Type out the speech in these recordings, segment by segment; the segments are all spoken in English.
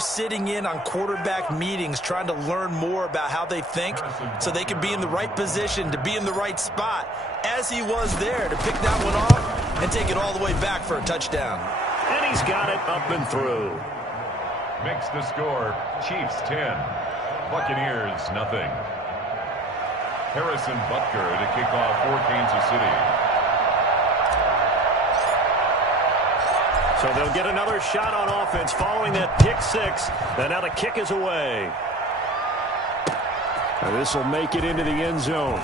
Sitting in on quarterback meetings, trying to learn more about how they think so they can be in the right position, to be in the right spot, as he was there to pick that one off and take it all the way back for a touchdown. And he's got it up and through. Makes the score Chiefs 10, Buccaneers nothing. Harrison Butker to kick off for Kansas City. So they'll get another shot on offense following that pick six. And now the kick is away. And this will make it into the end zone.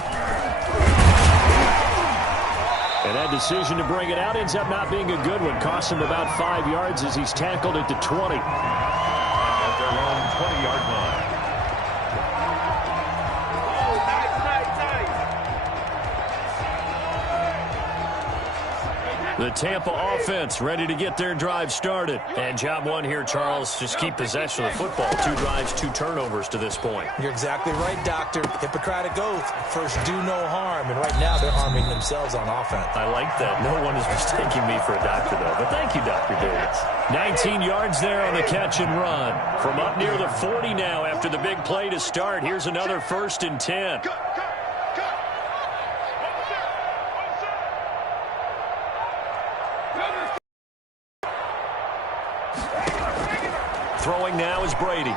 And that decision to bring it out ends up not being a good one. Cost him about 5 yards as he's tackled at the 20. At their own 20-yard line. The Tampa offense ready to get their drive started. And job one here, Charles, just keep possession of the football. 2 drives, 2 turnovers to this point. You're exactly right, Doctor. Hippocratic oath. First, do no harm. And right now, they're harming themselves on offense. I like that. No one is mistaking me for a doctor, though. But thank you, Dr. Davis. 19 yards there on the catch and run. From up near the 40 now after the big play to start. Here's another 1st and 10. Throwing now is Brady.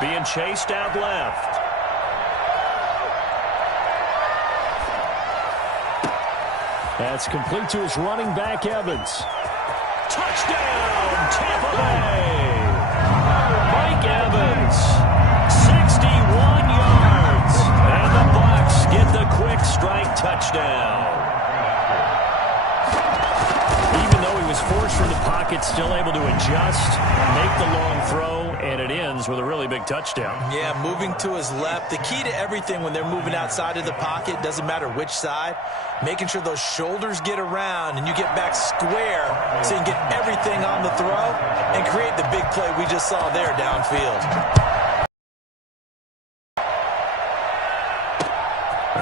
Being chased out left. That's complete to his running back, Evans. Touchdown, Tampa Bay. Mike Evans, 61 yards. And the Bucs get the quick strike touchdown. Forced from the pocket, still able to adjust, make the long throw, and it ends with a really big touchdown. Yeah, moving to his left. The key to everything when they're moving outside of the pocket, doesn't matter which side, making sure those shoulders get around and you get back square so you can get everything on the throw and create the big play we just saw there downfield.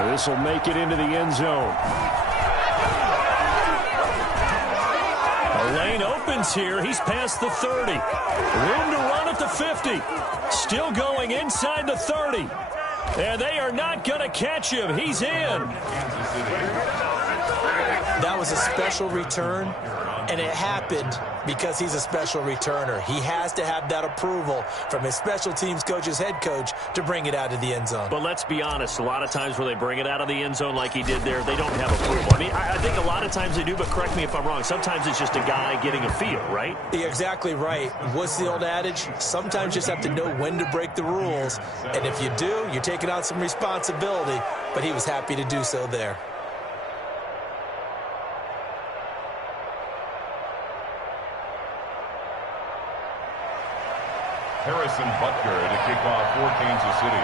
This will make it into the end zone. Lane opens here. He's past the 30. Room to run at the 50. Still going inside the 30. And they are not going to catch him. He's in. That was a special return, and it happened because he's a special returner. He has to have that approval from his special teams coach's head coach to bring it out of the end zone. But let's be honest, a lot of times when they bring it out of the end zone like he did there, they don't have approval. I mean, I think a lot of times they do, but correct me if I'm wrong. Sometimes it's just a guy getting a feel, right? You're exactly right. What's the old adage? Sometimes you just have to know when to break the rules. And if you do, you're taking on some responsibility. But he was happy to do so there. Harrison Butker to kick off for Kansas City.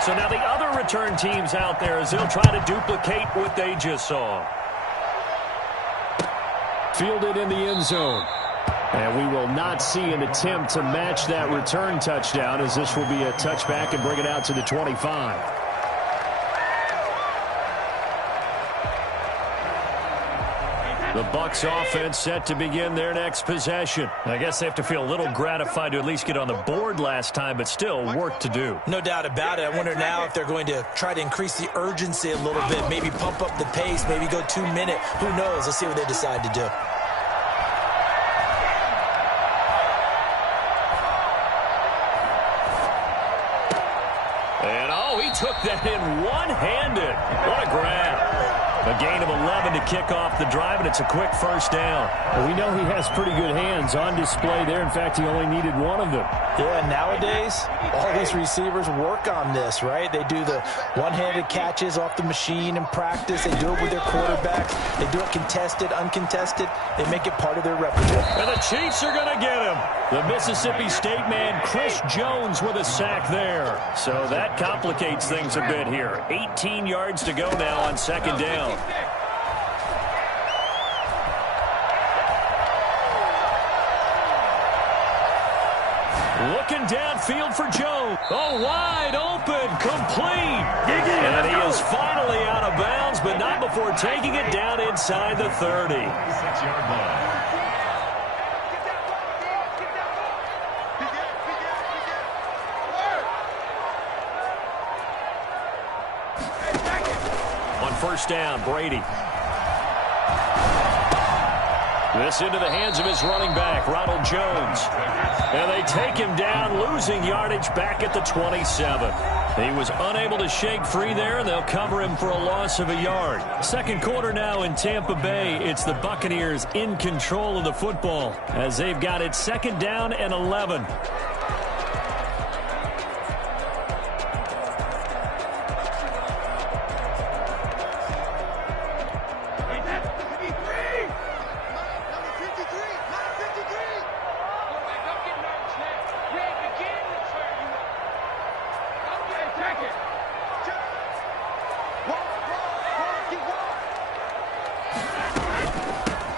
So now the other return teams out there as they'll try to duplicate what they just saw. Fielded in the end zone. And we will not see an attempt to match that return touchdown as this will be a touchback and bring it out to the 25. The Bucs offense set to begin their next possession. I guess they have to feel a little gratified to at least get on the board last time, but still work to do. No doubt about it. I wonder now if they're going to try to increase the urgency a little bit, maybe pump up the pace, maybe go 2 minute. Who knows? Let's see what they decide to do. And oh, he took that in one-handed. What a grab. A gain of 11 to kick off the drive, and it's a quick first down. Well, we know he has pretty good hands on display there. In fact, he only needed one of them. Yeah, nowadays, all these receivers work on this, right? They do the one-handed catches off the machine in practice. They do it with their quarterbacks. They do it contested, uncontested. They make it part of their repertoire. And the Chiefs are going to get him. The Mississippi State man, Chris Jones, with a sack there. So that complicates things a bit here. 18 yards to go now on second down. Looking downfield for Jones. Oh, wide open, complete. And he is finally out of bounds, but not before taking it down inside the 30. 6-yard line. On first down, Brady. This into the hands of his running back, Ronald Jones. And they take him down, losing yardage back at the 27. He was unable to shake free there, and they'll cover him for a loss of a yard. Second quarter now in Tampa Bay. It's the Buccaneers in control of the football as they've got it second down and 11.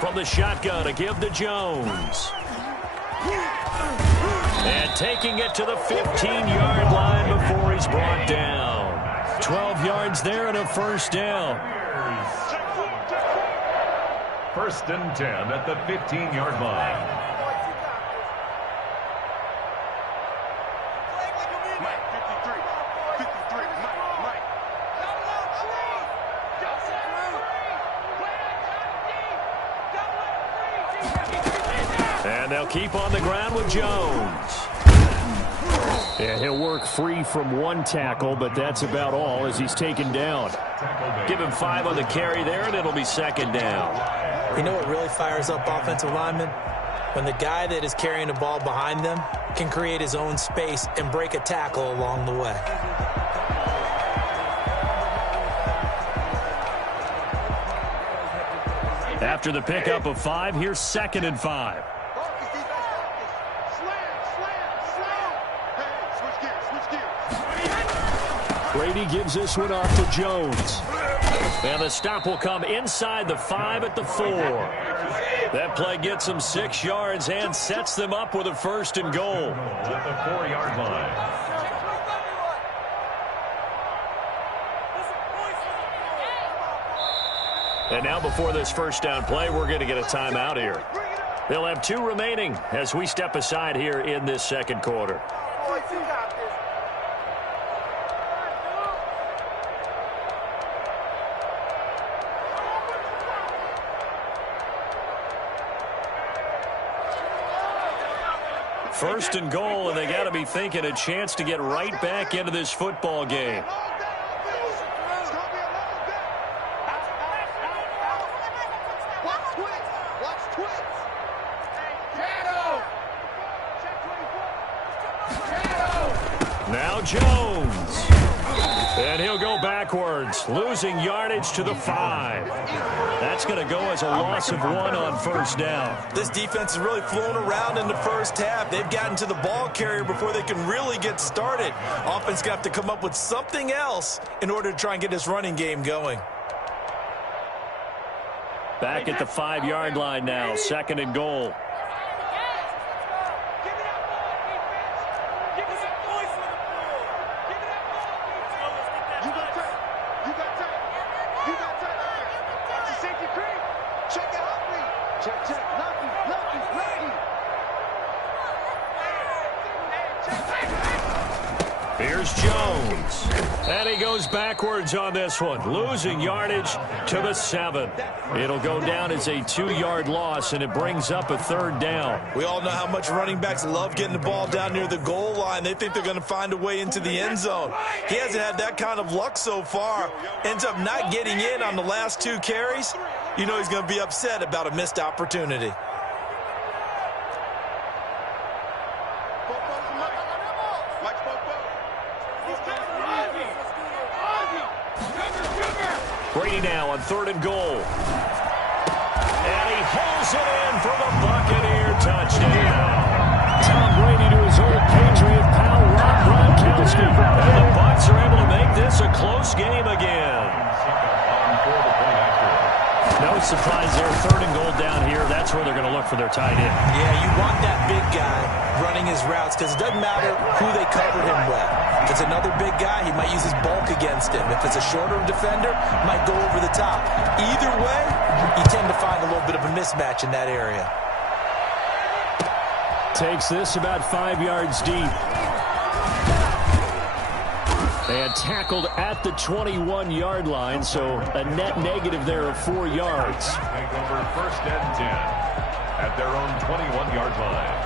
From the shotgun to give to Jones. And taking it to the 15-yard line before he's brought down. 12 yards there and a first down. First and 10 at the 15-yard line. And they'll keep on the ground with Jones. And he'll work free from one tackle, but that's about all as he's taken down. Give him 5 on the carry there, and it'll be second down. You know what really fires up offensive linemen? When the guy that is carrying the ball behind them can create his own space and break a tackle along the way. After the pickup of 5, here's second and 5. Brady gives this one off to Jones. And the stop will come inside the 5 at the 4. That play gets them 6 yards and sets them up with a first and goal. At the 4-yard line. And now before this first down play, we're going to get a timeout here. They'll have 2 remaining as we step aside here in this second quarter. First and goal, and they got to be thinking a chance to get right back into this football game. Now Jones. And he'll go backwards, losing yardage to the 5. That's going to go as a loss of 1 on first down. This defense is really flown around in the first half. They've gotten to the ball carrier before they can really get started. Offense going to have to come up with something else in order to try and get this running game going. Back at the 5-yard line now, second and goal. Here's Jones. And he goes backwards on this one, losing yardage to the 7. It'll go down as a 2-yard loss, and it brings up a third down. We all know how much running backs love getting the ball down near the goal line. They think they're going to find a way into the end zone. He hasn't had that kind of luck so far. Ends up not getting in on the last 2 carries. You know he's going to be upset about a missed opportunity. Brady now on third and goal. And he hauls it in for the Buccaneer touchdown. Tom Brady to his old Patriot pal, Rob Gronkowski. And the Bucs are able to make this a close game again. Second on for the play after. No no surprise there. 3rd and goal down here. That's where they're going to look for their tight end. Yeah, you want that big guy running his routes because it doesn't matter who they cover him with. If it's another big guy, he might use his bulk against him. If it's a shorter defender, he might go over the top. Either way, you tend to find a little bit of a mismatch in that area. Takes this about 5 yards deep. And tackled at the 21-yard line, so a net negative there of 4 yards. Take over 1st and 10 at their own 21-yard line.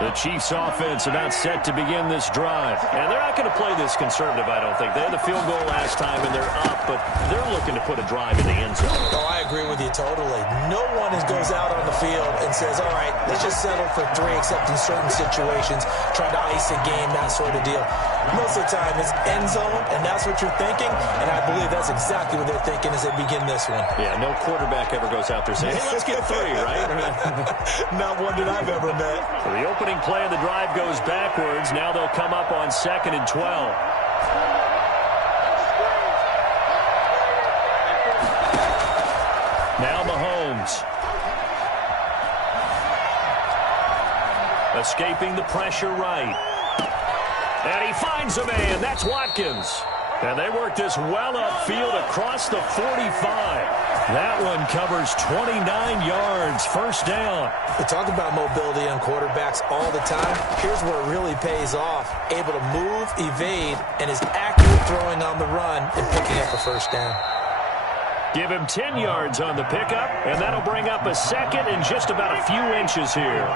The Chiefs offense about set to begin this drive. And they're not going to play this conservative, I don't think. They had the field goal last time, and they're up, but they're looking to put a drive in the end zone. Oh, I agree with you totally. No one goes out on the field and says, all right, let's just settle for 3, except in certain situations, trying to ice a game, that sort of deal. Most of the time, it's end zone, and that's what you're thinking, and I believe that's exactly what they're thinking as they begin this one. Yeah, no quarterback ever goes out there saying, hey, let's get 3, right? Not one that I've ever met. So the opening play of the drive goes backwards. Now they'll come up on 2nd and 12. Now Mahomes. Escaping the pressure right. And he finds a man. That's Watkins. And they work this well upfield across the 45. That one covers 29 yards. 1st down. We talk about mobility on quarterbacks all the time. Here's where it really pays off. Able to move, evade, and is accurate throwing on the run and picking up a 1st down. Give him 10 yards on the pickup, and that'll bring up a 2nd and just about a few inches here.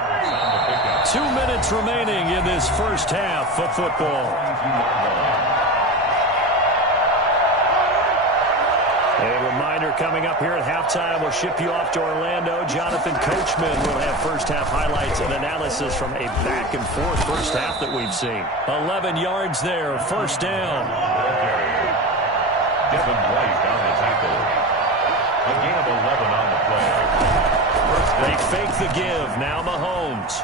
2 minutes remaining in this 1st half of football. A reminder coming up here at halftime, we'll ship you off to Orlando. Jonathan Coachman will have 1st half highlights and analysis from a back-and-forth 1st half that we've seen. 11 yards there, 1st down. Devin White on the tackle. A gain of 11 on the play. They fake the give. Now Mahomes.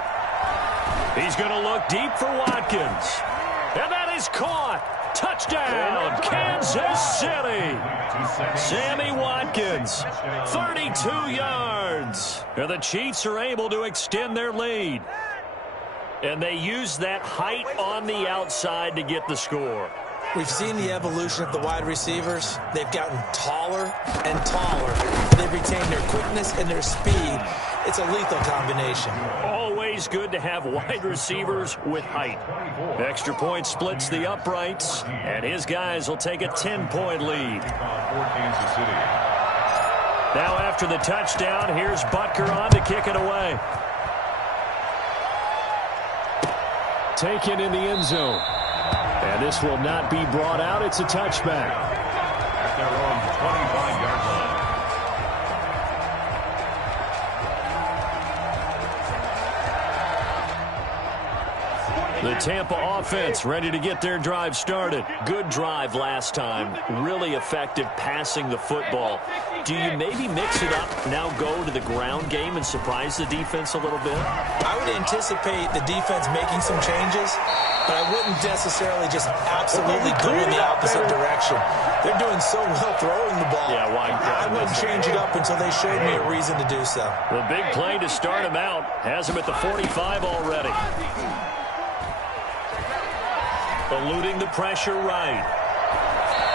He's going to look deep for Watkins. And that is caught. Touchdown, Kansas City. Sammy Watkins, 32 yards. And the Chiefs are able to extend their lead. And they use that height on the outside to get the score. We've seen the evolution of the wide receivers. They've gotten taller and taller. They've retained their quickness and their speed. It's a lethal combination. Always good to have wide receivers with height. Extra point splits the uprights, and his guys will take a 10-point lead. Now after the touchdown, here's Butker on to kick it away. Taken in the end zone. And this will not be brought out. It's a touchback. At their own 25-yard line. The Tampa offense ready to get their drive started. Good drive last time. Really effective passing the football. Do you maybe mix it up, now go to the ground game and surprise the defense a little bit? I would anticipate the defense making some changes, but I wouldn't necessarily just absolutely go in the opposite direction. They're doing so well throwing the ball. Yeah, why I wouldn't change it up until they showed me a reason to do so. The big play to start him out has him at the 45 already. Eluding the pressure right.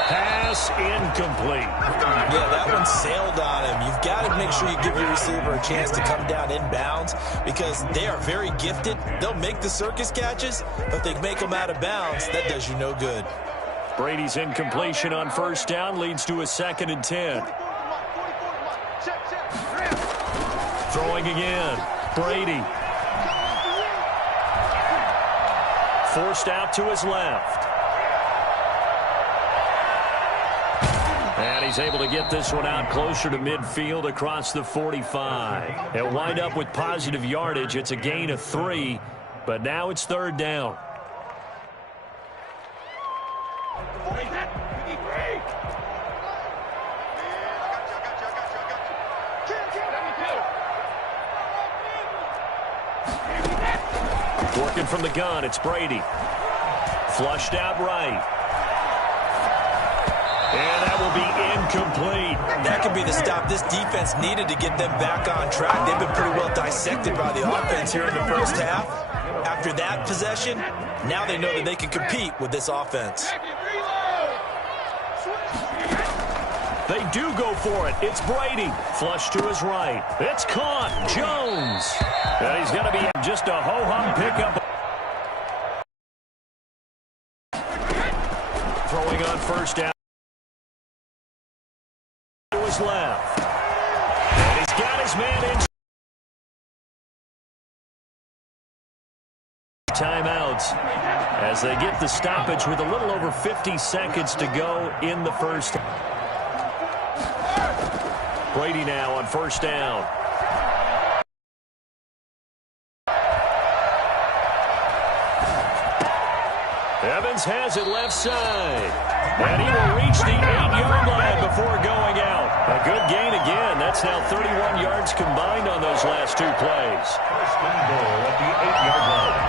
Pass incomplete. Yeah, that one sailed on him. You've got to make sure you give your receiver a chance to come down inbounds because they are very gifted. They'll make the circus catches, but they make them out of bounds. That does you no good. Brady's incompletion on 1st down leads to a 2nd and 10. Throwing again. Brady. Forced out to his left. And he's able to get this one out closer to midfield across the 45. They'll wind up with positive yardage. It's a gain of 3, but now it's 3rd down. Working from the gun, it's Brady. Flushed out right. And that will be incomplete. That could be the stop this defense needed to get them back on track. They've been pretty well dissected by the offense here in the first half. After that possession, now they know that they can compete with this offense. They do go for it. It's Brady. Flush to his right. It's caught. Jones. And he's going to be just a ho-hum pickup. Throwing on first down. To his left. And he's got his man in. Timeouts as they get the stoppage with a little over 50 seconds to go in the first. Brady now on first down. Evans has it left side. And he will reach the 8-yard line before going out. A good gain again. That's now 31 yards combined on those last two plays. First and goal at the 8-yard line.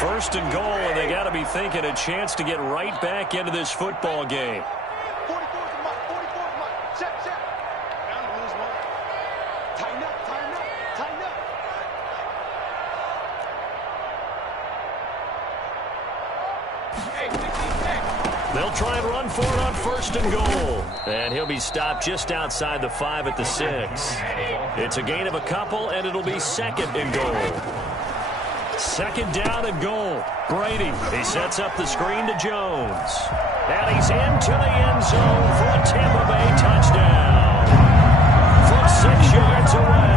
First and goal, and they got to be thinking a chance to get right back into this football game. They'll try and run for it on first and goal. And he'll be stopped just outside the 5 at the 6. It's a gain of a couple, and it'll be second and goal. Second down and goal. Brady, he sets up the screen to Jones. And he's into the end zone for a Tampa Bay touchdown. From 6 yards away.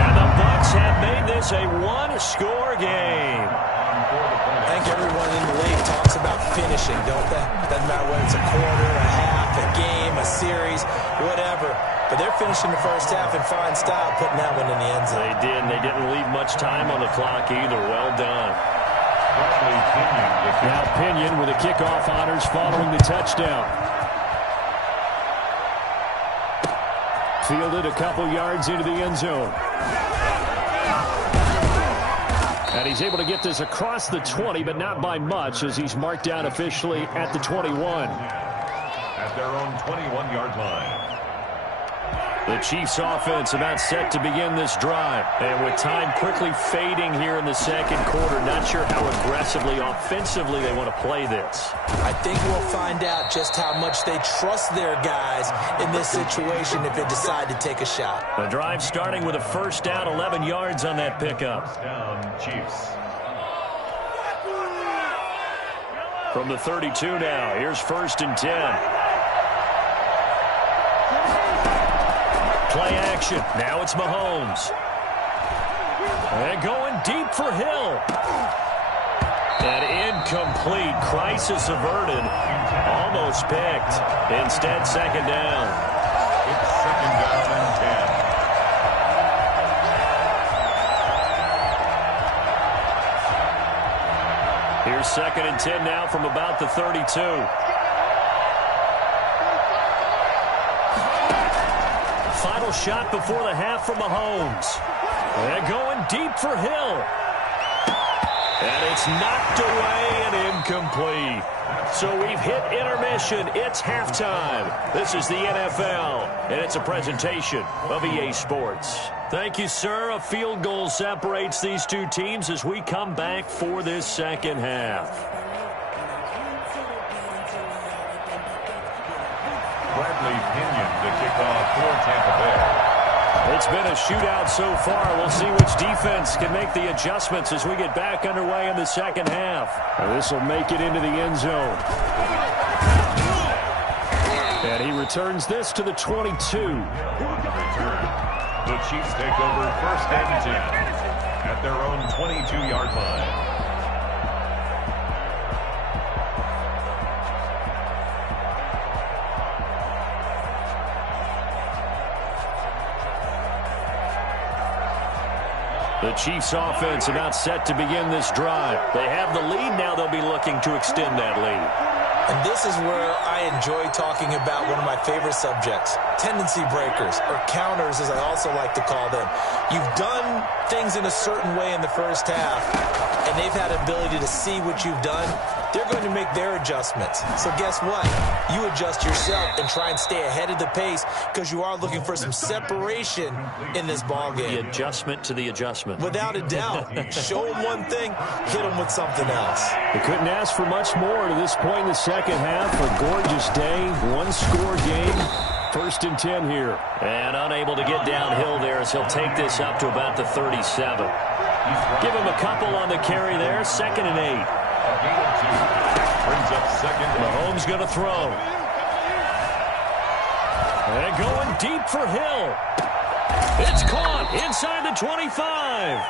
And the Bucs have made this a one-score game. I think everyone in the league talks about finishing, don't they? Doesn't matter whether it's a quarter, a half, a game, a series, whatever. But they're finishing the first half in fine style, putting that one in the end zone. They did, and they didn't leave much time on the clock either. Well done. Now Pinion with the kickoff honors following the touchdown. Fielded a couple yards into the end zone. And he's able to get this across the 20, but not by much, as he's marked down officially at the 21. At their own 21-yard line. The Chiefs offense about set to begin this drive. And with time quickly fading here in the second quarter, not sure how aggressively, offensively they want to play this. I think we'll find out just how much they trust their guys in this situation if they decide to take a shot. The drive starting with a first down, 11 yards on that pickup. Down, Chiefs. From the 32 now, here's first and 10. Play action. Now it's Mahomes. And going deep for Hill. And incomplete. Crisis averted. Almost picked. Instead, second down. It's second down and 10. Here's second and 10 now from about the 32. Final shot before the half from Mahomes. And going deep for Hill. And it's knocked away and incomplete. So we've hit intermission. It's halftime. This is the NFL, and it's a presentation of EA Sports. Thank you, sir. A field goal separates these two teams as we come back for this second half. Bradley Pinion to kick off for Tampa Bay. It's been a shootout so far. We'll see which defense can make the adjustments as we get back underway in the second half. This will make it into the end zone. And he returns this to the 22. The Chiefs take over first and 10 at their own 22-yard line. The Chiefs offense about set to begin this drive. They have the lead. Now they'll be looking to extend that lead. And this is where I enjoy talking about one of my favorite subjects, tendency breakers, or counters as I also like to call them. You've done things in a certain way in the first half, and they've had an ability to see what you've done. They're going to make their adjustments. So guess what? You adjust yourself and try and stay ahead of the pace because you are looking for some separation in this ball game. The adjustment to the adjustment. Without a doubt. Show them one thing, hit them with something else. They couldn't ask for much more to this point in the second half. A gorgeous day, one-score game. 1st and 10 here. And unable to get downhill there as he'll take this up to about the 37. Give him a couple on the carry there. 2nd and 8. Brings up 2nd. Mahomes going to throw. And going deep for Hill. It's caught inside the 25.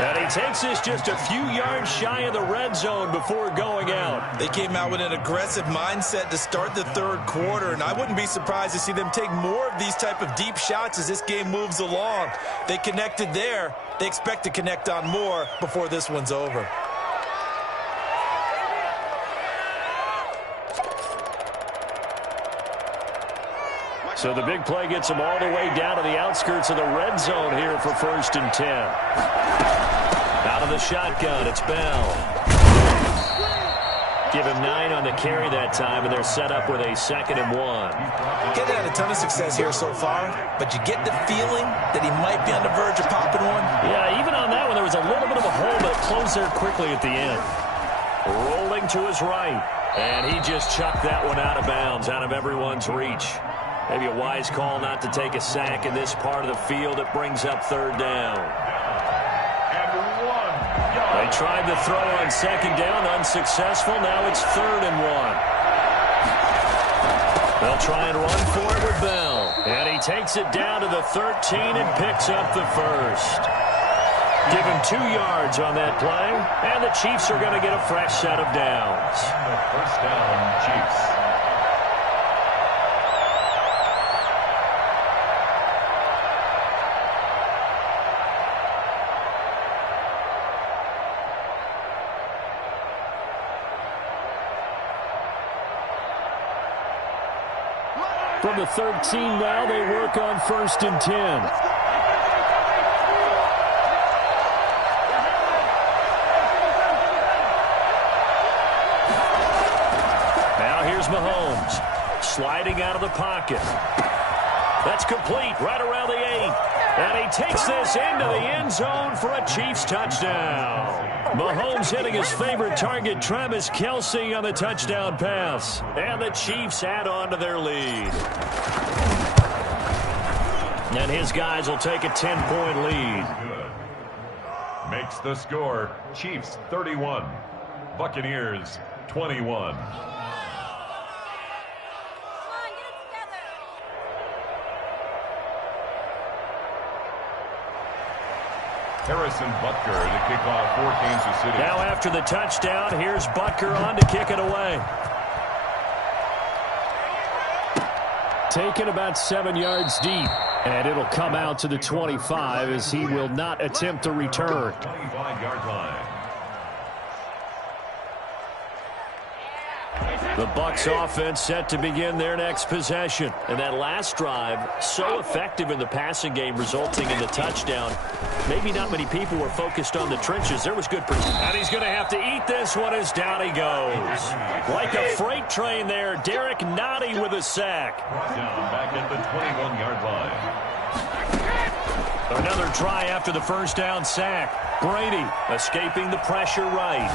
And he takes this just a few yards shy of the red zone before going out. They came out with an aggressive mindset to start the third quarter, and I wouldn't be surprised to see them take more of these type of deep shots as this game moves along. They connected there. They expect to connect on more before this one's over. So the big play gets him all the way down to the outskirts of the red zone here for 1st and 10. Out of the shotgun, it's Bell. Give him 9 on the carry that time, and they're set up with a 2nd and 1. Getting had a ton of success here so far, but you get the feeling that he might be on the verge of popping one. Yeah, even on that one, there was a little bit of a hole, but closed there quickly at the end. Rolling to his right, and he just chucked that one out of bounds, out of everyone's reach. Maybe a wise call not to take a sack in this part of the field. It brings up 3rd down. And 1 yard. They tried to throw on 2nd down, unsuccessful. Now it's 3rd and 1. They'll try and run for it with Bell. And he takes it down to the 13 and picks up the 1st. Give him 2 yards on that play. And the Chiefs are going to get a fresh set of downs. 1st down, Chiefs. From the 13 now, they work on 1st and 10. Now here's Mahomes, sliding out of the pocket. That's complete, right around the 8. And he takes this into the end zone for a Chiefs touchdown. Mahomes hitting his favorite target, Travis Kelce, on the touchdown pass. And the Chiefs add on to their lead. And his guys will take a 10-point lead. Good. Makes the score Chiefs 31, Buccaneers 21. Harrison Butker to kick off for Kansas City. Now after the touchdown, here's Butker on to kick it away. Taken about 7 yards deep. And it'll come out to the 25 as he will not attempt to return. 25-yard line. The Bucs offense set to begin their next possession. And that last drive, so effective in the passing game, resulting in the touchdown. Maybe not many people were focused on the trenches. There was good precision. And he's going to have to eat this one as down he goes. Like a freight train there, Derek Nottie with a sack. Down back at the 21-yard line. Another try after the first down sack. Brady escaping the pressure right.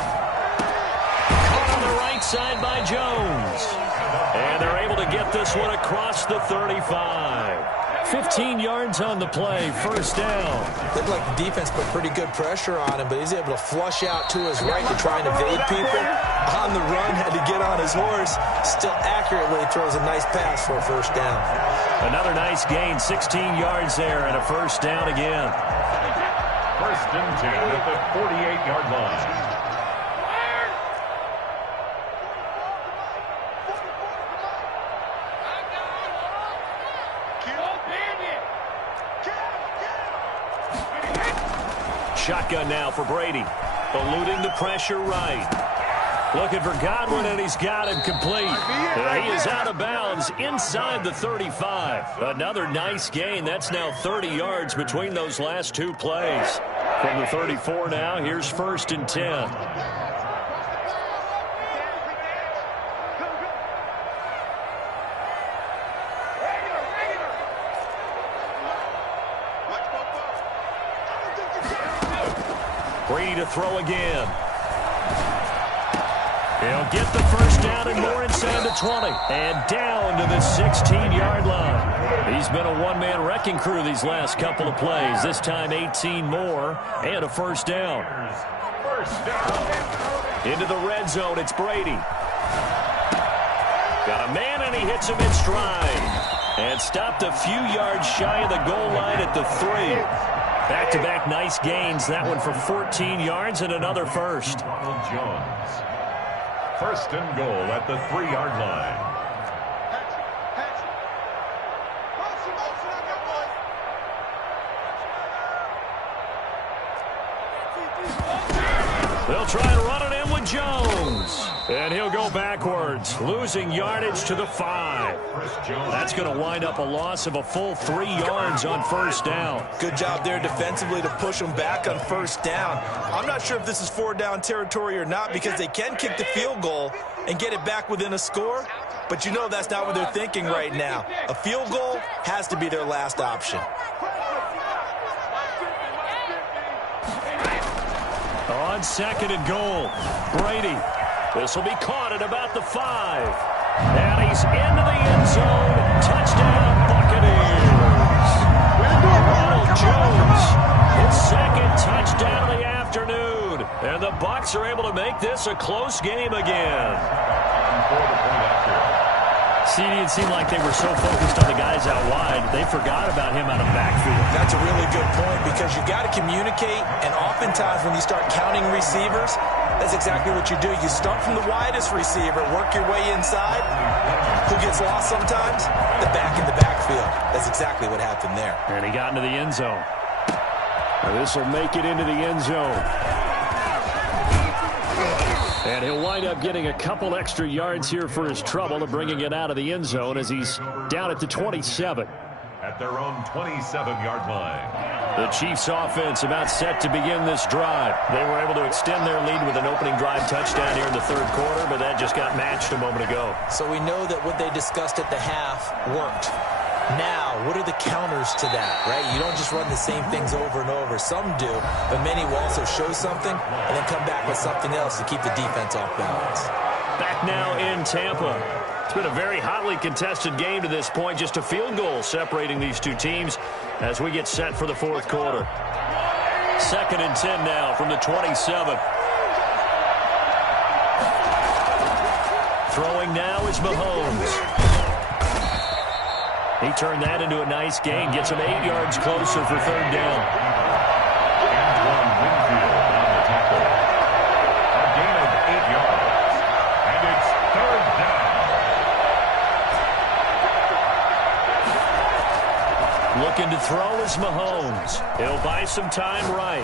Caught on the right side by Jones. And they're able to get this one across the 35. 15 yards on the play, first down. Looked like the defense put pretty good pressure on him, but he's able to flush out to his right to try and evade people. On the run, had to get on his horse. Still accurately throws a nice pass for a first down. Another nice gain, 16 yards there, and a first down again. 1st and 10 at the 48-yard line. Shotgun now for Brady. Eluding the pressure right. Looking for Godwin, and he's got him complete. And he is out of bounds inside the 35. Another nice gain. That's now 30 yards between those last two plays. From the 34 now, here's 1st and 10. Brady to throw again. He'll get the first down and more inside the 20. And down to the 16-yard line. He's been a one-man wrecking crew these last couple of plays. This time 18 more and a first down. Into the red zone, it's Brady. Got a man and he hits him in stride. And stopped a few yards shy of the goal line at the 3. Back-to-back nice gains. That one for 14 yards and another first. Jones. 1st and goal at the 3-yard line. They'll try and run it in with Jones. And he'll go backwards, losing yardage to the 5. That's going to wind up a loss of a full 3 yards on first down. Good job there defensively to push them back on first down. I'm not sure if this is 4-down territory or not because they can kick the field goal and get it back within a score. But you know that's not what they're thinking right now. A field goal has to be their last option. On 2nd and goal, Brady. This will be caught at about the 5. And he's into the end zone. Touchdown, Buccaneers. Ronald Jones, his 2nd touchdown of the afternoon. And the Bucs are able to make this a close game again. It seemed like they were so focused on the guys out wide, they forgot about him out of backfield. That's a really good point because you got to communicate, and oftentimes when you start counting receivers, that's exactly what you do. You start from the widest receiver, work your way inside. Who gets lost sometimes? The back in the backfield. That's exactly what happened there. And he got into the end zone. This will make it into the end zone. And he'll wind up getting a couple extra yards here for his trouble of bringing it out of the end zone as he's down at the 27. At their own 27-yard line. The Chiefs offense about set to begin this drive. They were able to extend their lead with an opening drive touchdown here in the 3rd quarter, but that just got matched a moment ago. So we know that what they discussed at the half worked. Now, what are the counters to that, right? You don't just run the same things over and over. Some do, but many will also show something and then come back with something else to keep the defense off balance. Back now in Tampa. It's been a very hotly contested game to this point. Just a field goal separating these two teams as we get set for the 4th quarter. 2nd and 10 now from the 27. Throwing now is Mahomes. He turned that into a nice gain. Gets him 8 yards closer for 3rd down. Antoine Winfield on the tackle. A gain of 8 yards. And it's 3rd down. Looking to throw is Mahomes. He'll buy some time right.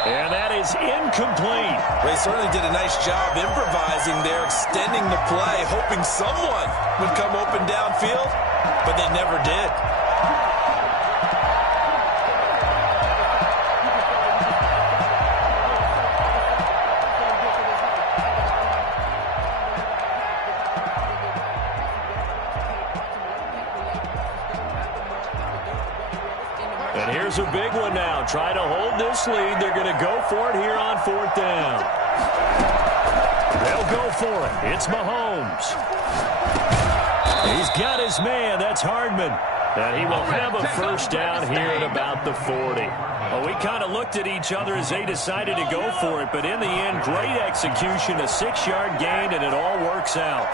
And that is incomplete. They certainly did a nice job improvising there, extending the play, hoping someone would come open downfield, but they never did. And here's a big one now. Try to hold this lead. They're going to go for it here on 4th down. They'll go for it. It's Mahomes. He's got his man. That's Hardman. And he will have a first down here at about the 40. Well, we kind of looked at each other as they decided to go for it, but in the end, great execution, a 6-yard gain, and it all works out.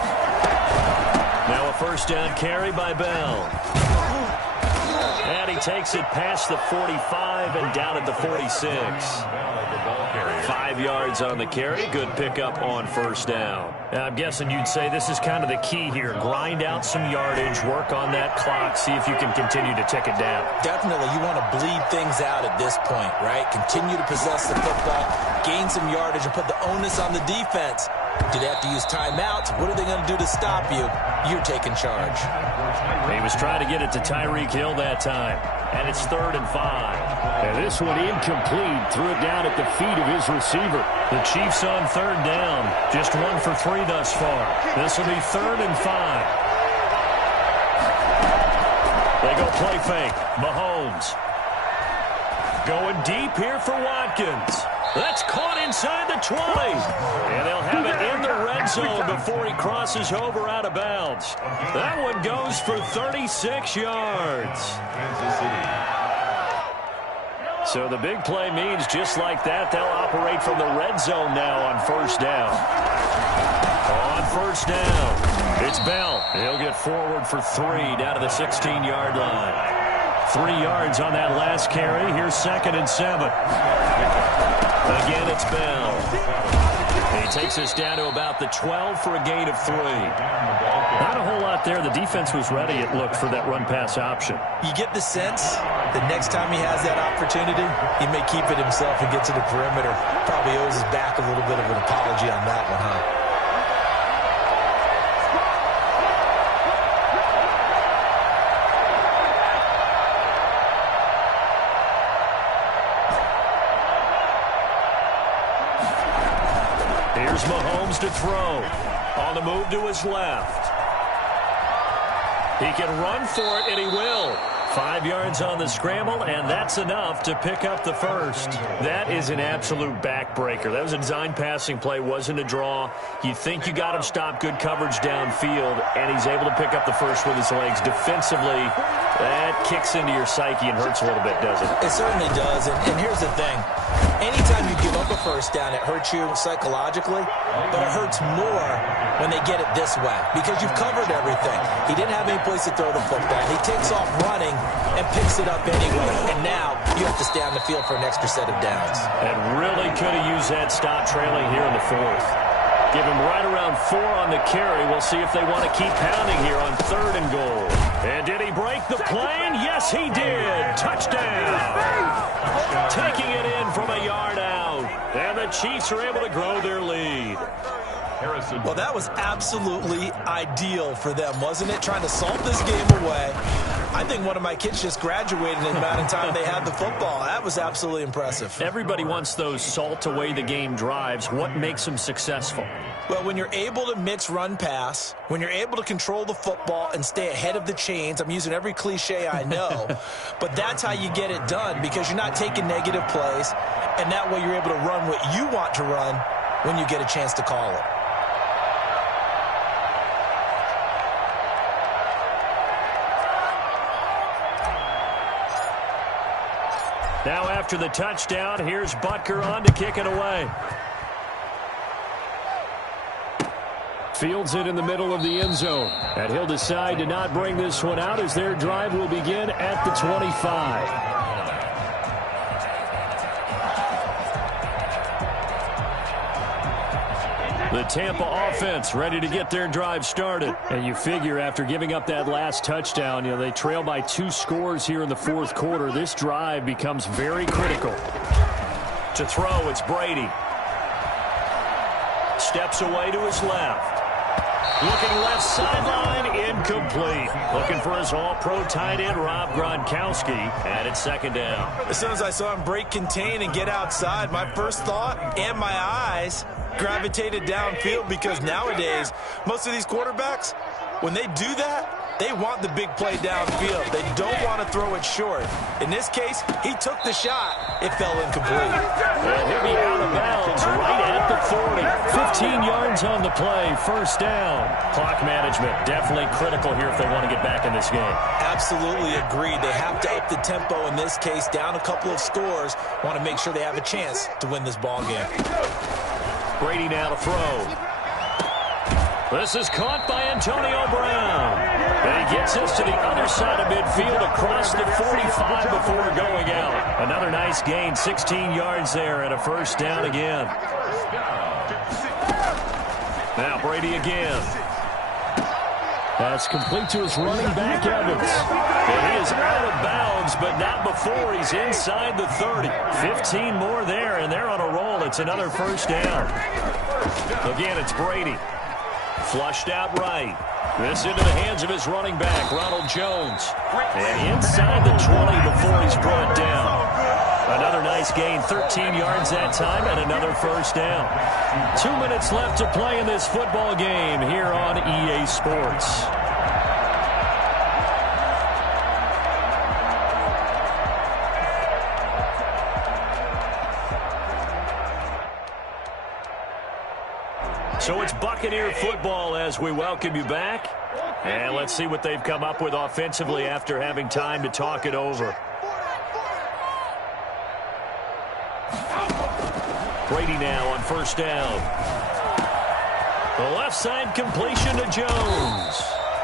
Now a first down carry by Bell. And he takes it past the 45 and down at the 46. The ball carrier 5 yards on the carry. Good pickup on first down. I'm guessing you'd say this is kind of the key here. Grind out some yardage, work on that clock, see if you can continue to tick it down. Definitely, you want to bleed things out at this point, right? Continue to possess the football, gain some yardage, and put the onus on the defense. Do they have to use timeouts? What are they going to do to stop you? You're taking charge. He was trying to get it to Tyreek Hill that time, and it's 3rd and 5. And this one incomplete. Threw it down at the feet of his receiver. The Chiefs on 3rd down. Just 1 for 3 thus far. This will be 3rd and 5. They go play fake. Mahomes. Going deep here for Watkins. That's caught inside the 20. And they'll have it in the red zone before he crosses over out of bounds. That one goes for 36 yards. So the big play means just like that, they'll operate from the red zone now on first down. On first down, it's Bell. He'll get forward for 3 down to the 16-yard line. 3 yards on that last carry. Here's 2nd and 7. Again, it's Bell. He takes us down to about the 12 for a gain of 3. Not a whole lot there. The defense was ready, it looked, for that run-pass option. You get the sense that next time he has that opportunity, he may keep it himself and get to the perimeter. Probably owes his back a little bit of an apology on that one, huh? Here's Mahomes to throw. On the move to his left. He can run for it, and he will. 5 yards on the scramble, and that's enough to pick up the first. That is an absolute backbreaker. That was a design passing play, wasn't a draw. You think you got him stopped, good coverage downfield, and he's able to pick up the first with his legs. Defensively, that kicks into your psyche and hurts a little bit, doesn't it? It certainly does, and here's the thing. Anytime you give up a first down, it hurts you psychologically, but it hurts more when they get it this way because you've covered everything. He didn't have any place to throw the football. He takes off running and picks it up anyway, and now you have to stay on the field for an extra set of downs. And really could have used that stop trailing here in the 4th. Give him right around 4 on the carry. We'll see if they want to keep pounding here on 3rd and goal. And did he break the plane? Yes, he did. Touchdown. Taking it in from a yard out. And the Chiefs are able to grow their lead. Well, that was absolutely ideal for them, wasn't it? Trying to salt this game away. I think one of my kids just graduated in the amount of time they had the football. That was absolutely impressive. Everybody wants those salt-away-the-game drives. What makes them successful? Well, when you're able to mix run-pass, when you're able to control the football and stay ahead of the chains, I'm using every cliche I know, but that's how you get it done because you're not taking negative plays, and that way you're able to run what you want to run when you get a chance to call it. Now after the touchdown, here's Butker on to kick it away. Fields it in the middle of the end zone. And he'll decide to not bring this one out as their drive will begin at the 25. The Tampa offense ready to get their drive started. And you figure after giving up that last touchdown, they trail by 2 scores here in the 4th quarter. This drive becomes very critical. To throw, it's Brady. Steps away to his left. Looking left sideline, incomplete. Looking for his all-pro tight end, Rob Gronkowski. And it's 2nd down. As soon as I saw him break contain and get outside, my first thought and my eyes gravitated downfield because nowadays, most of these quarterbacks, when they do that, they want the big play downfield. They don't want to throw it short. In this case, he took the shot. It fell incomplete. And he'll be out of bounds right at the 40. 15 yards on the play, first down. Clock management definitely critical here if they want to get back in this game. Absolutely agreed. They have to up the tempo in this case, down a couple of scores. Want to make sure they have a chance to win this ball game. Brady now to throw. This is caught by Antonio Brown. And he gets us to the other side of midfield across the 45 before going out. Another nice gain, 16 yards there and a first down again. Now Brady again. That's complete to his running back, Evans. And he is out of bounds, but not before he's inside the 30. 15 more there, and they're on a roll. It's another first down. Again, it's Brady. Flushed out right. This into the hands of his running back, Ronald Jones. And inside the 20 before he's brought down. Another nice gain, 13 yards that time, and another first down. 2 minutes left to play in this football game here on EA Sports. So it's Buccaneer football as we welcome you back. And let's see what they've come up with offensively after having time to talk it over. Brady now on first down. The left side completion to Jones.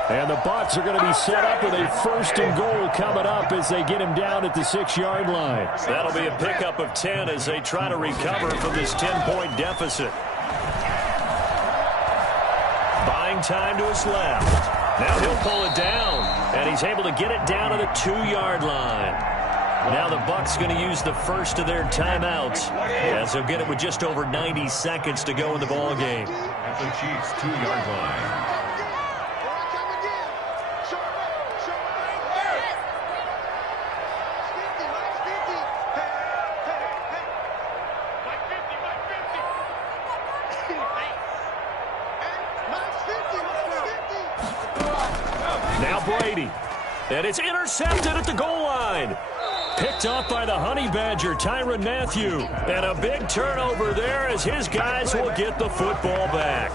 And the Bucs are going to be set up with a first and goal coming up as they get him down at the 6-yard line. That'll be a pickup of 10 as they try to recover from this 10-point deficit. Buying time to his left. Now he'll pull it down, and he's able to get it down to the 2-yard line. Now the Bucs going to use the first of their timeouts as they'll get it with just over 90 seconds to go in the ball game. At the Chiefs' 2-yard line. Now Brady. And it's intercepted at the goal line. Picked off by the Honey Badger, Tyrann Mathieu. And a big turnover there as his guys will get the football back.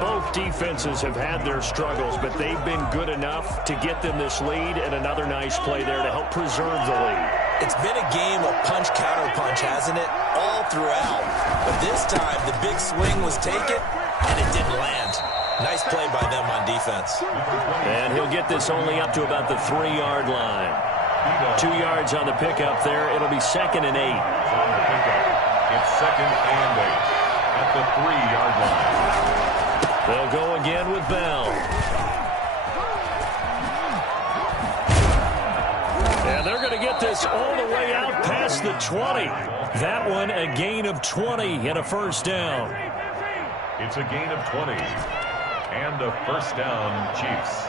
Both defenses have had their struggles, but they've been good enough to get them this lead, and another nice play there to help preserve the lead. It's been a game of punch-counter-punch, hasn't it? All throughout. But this time, the big swing was taken, and it didn't land. Nice play by them on defense. And he'll get this only up to about the 3-yard line. 2 yards on the pickup there. It'll be 2nd and 8. On the pickup, it's 2nd and 8 at the 3-yard line. They'll go again with Bell. And they're going to get this all the way out past the 20. That one a gain of 20 and a first down. It's a gain of 20 and a first down, Chiefs.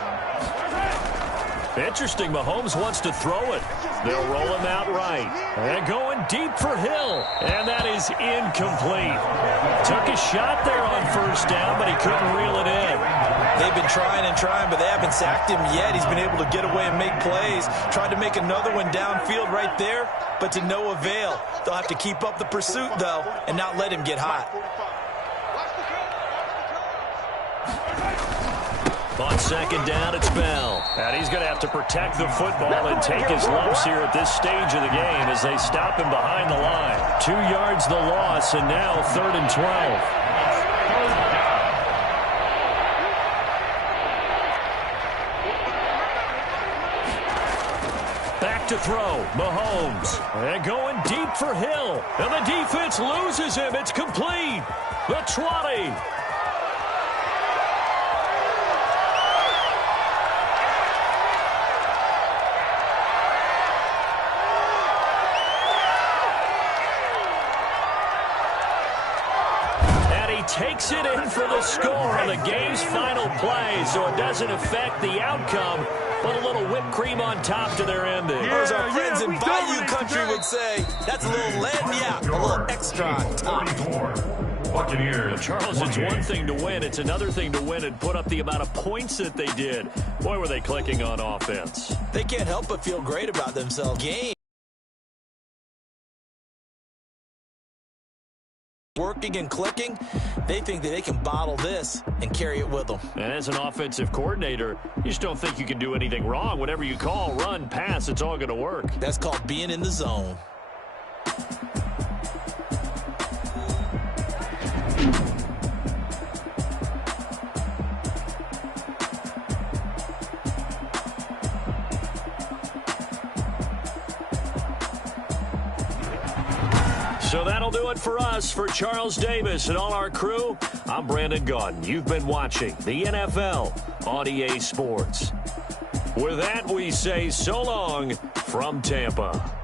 Interesting, Mahomes wants to throw it. They'll roll him out right. And going deep for Hill. And that is incomplete. Took a shot there on first down, but he couldn't reel it in. They've been trying and trying, but they haven't sacked him yet. He's been able to get away and make plays. Tried to make another one downfield right there, but to no avail. They'll have to keep up the pursuit, though, and not let him get hot. On second down, it's Bell. And he's going to have to protect the football and take his lumps here at this stage of the game as they stop him behind the line. 2 yards the loss, and now 3rd and 12. Back to throw, Mahomes. And going deep for Hill. And the defense loses him. It's complete. The 20. Takes it in for the score on the game's final play, so it doesn't affect the outcome, but a little whipped cream on top to their ending. As our friends in Bayou Country would say, that's a little lead, yeah, a little extra on top. Buccaneers. Charles, it's one thing to win. It's another thing to win and put up the amount of points that they did. Boy, were they clicking on offense. They can't help but feel great about themselves. Game. Working and clicking, they think that they can bottle this and carry it with them. And as an offensive coordinator, you just don't think you can do anything wrong. Whatever you call, run, pass, it's all going to work. That's called being in the zone. do it for us. For Charles Davis and all our crew, I'm Brandon Gaudin. You've been watching the NFL on EA Sports. With that, we say so long from Tampa.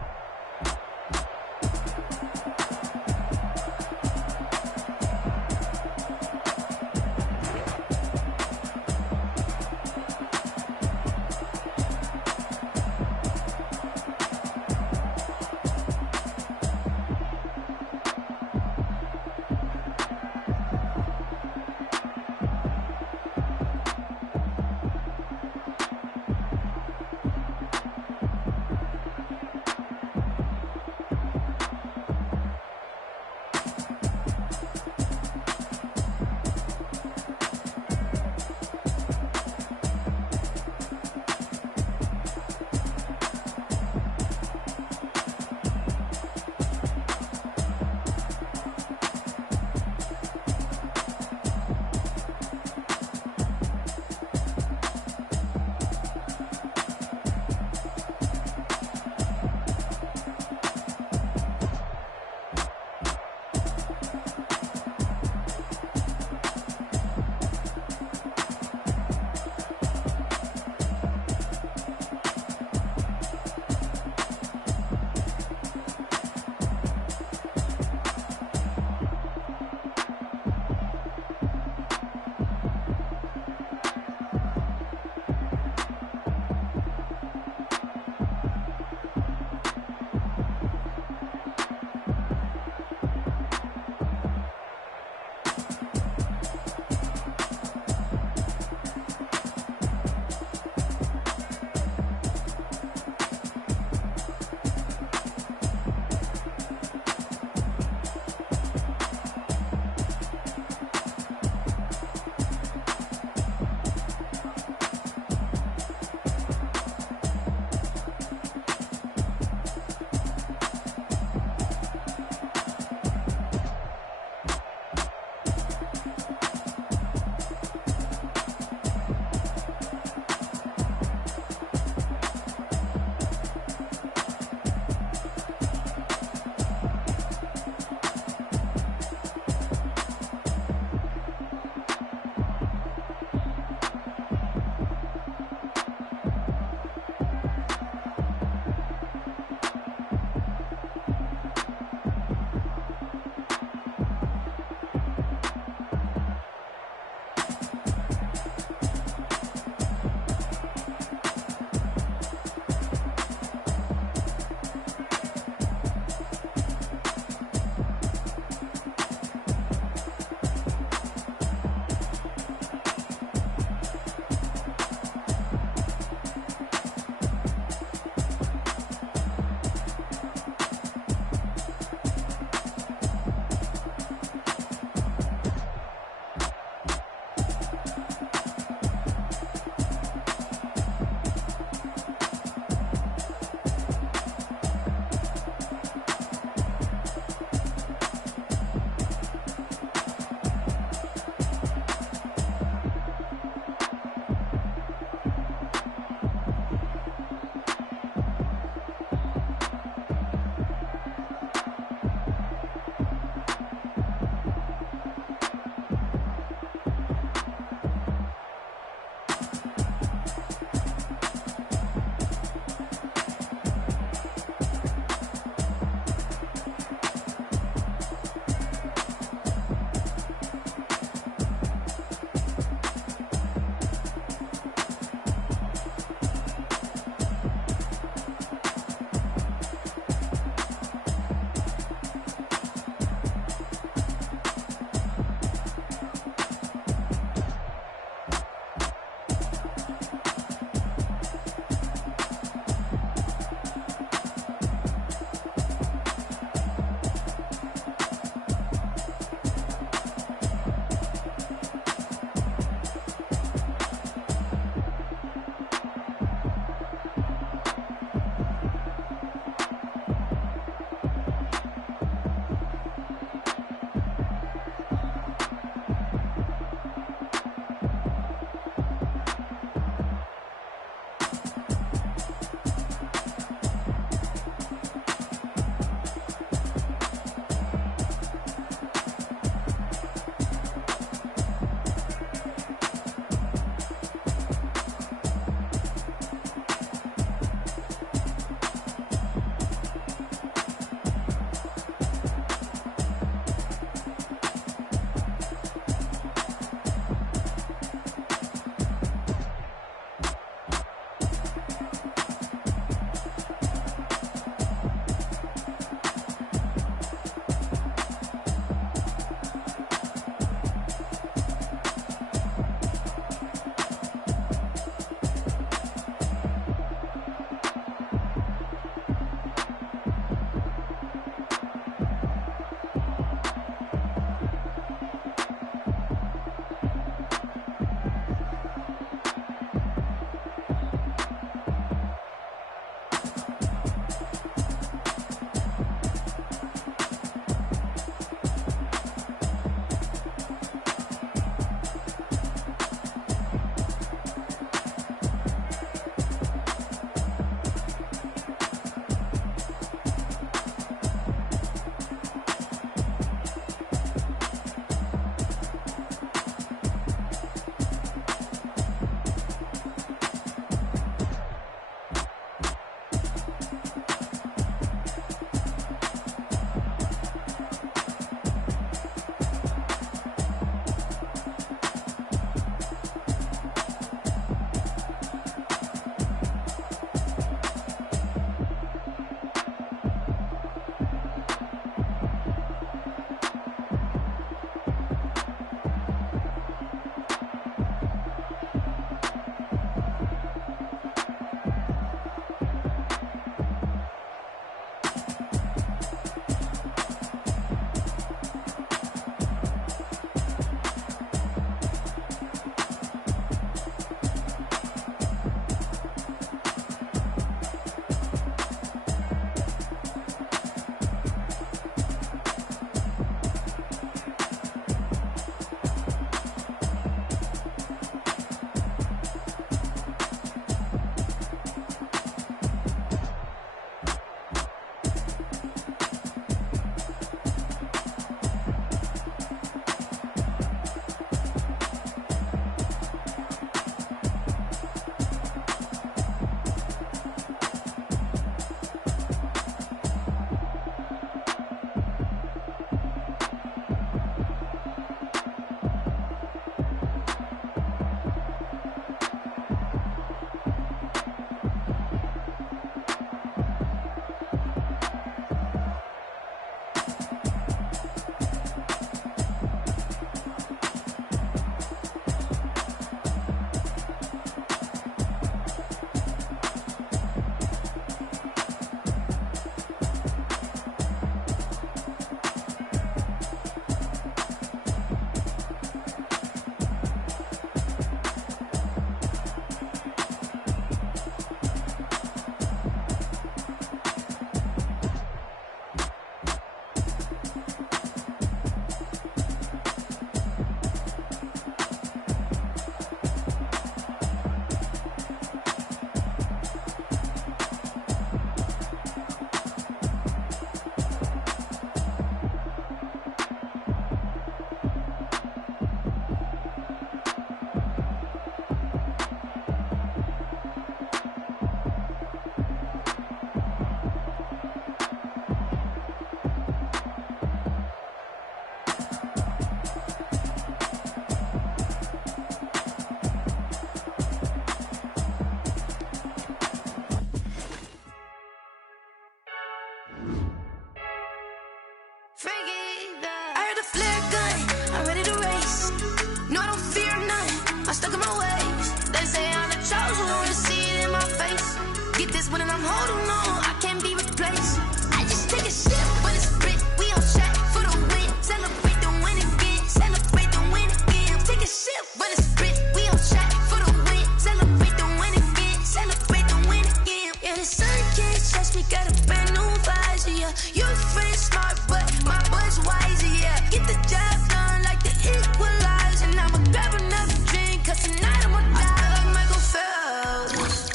stuck in my ways. They say I'm the chosen one, see it in my face. Get this one and I'm holding on, I can't be replaced. I just take a sip when it's split, we on track for the win. Celebrate the win again, celebrate the win again. Take a sip when it's split, we on track for the win. Celebrate the win again, celebrate the win again. Yeah, the sun can't touch me, got a brand new visor, yeah. You're friend smart, but my boy's wiser, yeah. Get the job done like the equalizer. Now I'ma grab another drink, cause tonight I'ma die like Michael Phelps.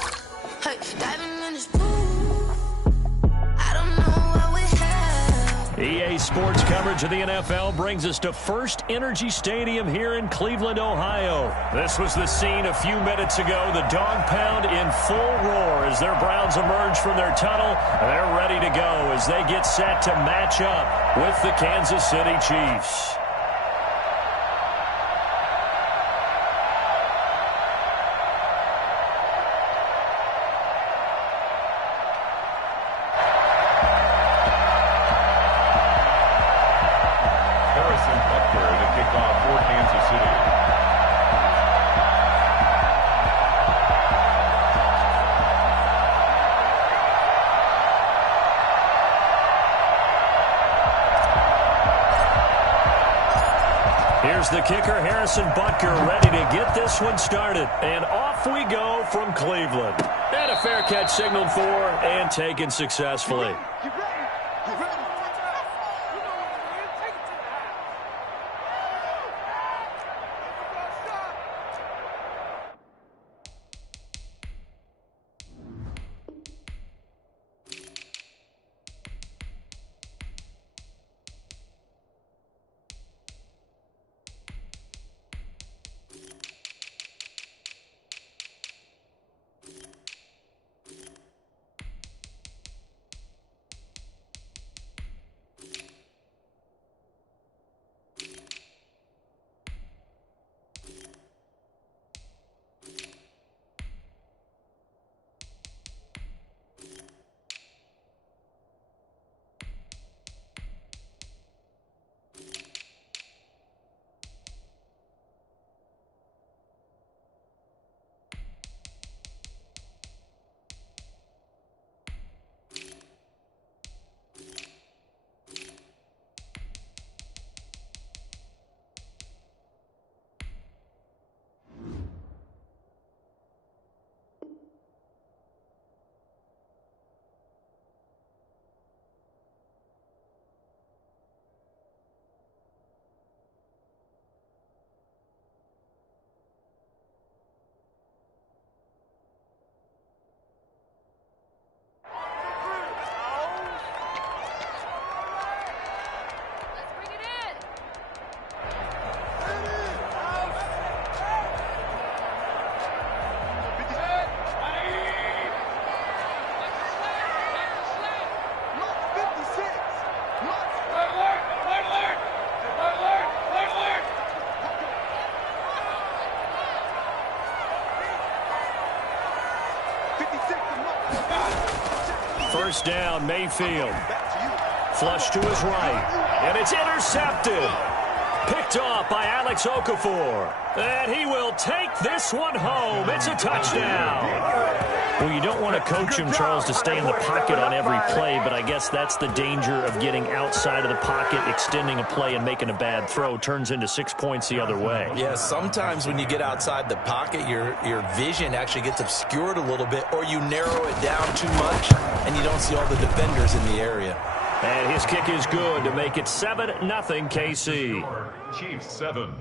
Hey, diving in this pool, I don't know what we have. EA Sports coverage of the NFL brings us to First Energy Stadium here in Cleveland, Ohio. This was the scene a few minutes ago. The dog pound in full roar as their Browns emerge from their tunnel. They're ready to go as they get set to match up with the Kansas City Chiefs. Harrison Butker, the kickoff for Kansas City. Here's the kicker, Harrison Butker, ready to get this one started. And off we go from Cleveland. And a fair catch signaled for and taken successfully. First down, Mayfield. Flush to his right. And it's intercepted. Picked off by Alex Okafor. And he will take this one home. It's a touchdown. Well, you don't want to coach him, Charles, to stay in the pocket on every play, but I guess that's the danger of getting outside of the pocket, extending a play, and making a bad throw. Turns into 6 points the other way. Yeah, sometimes when you get outside the pocket, your vision actually gets obscured a little bit, or you narrow it down too much, and you don't see all the defenders in the area. And his kick is good to make it 7-0 KC. Chiefs 7,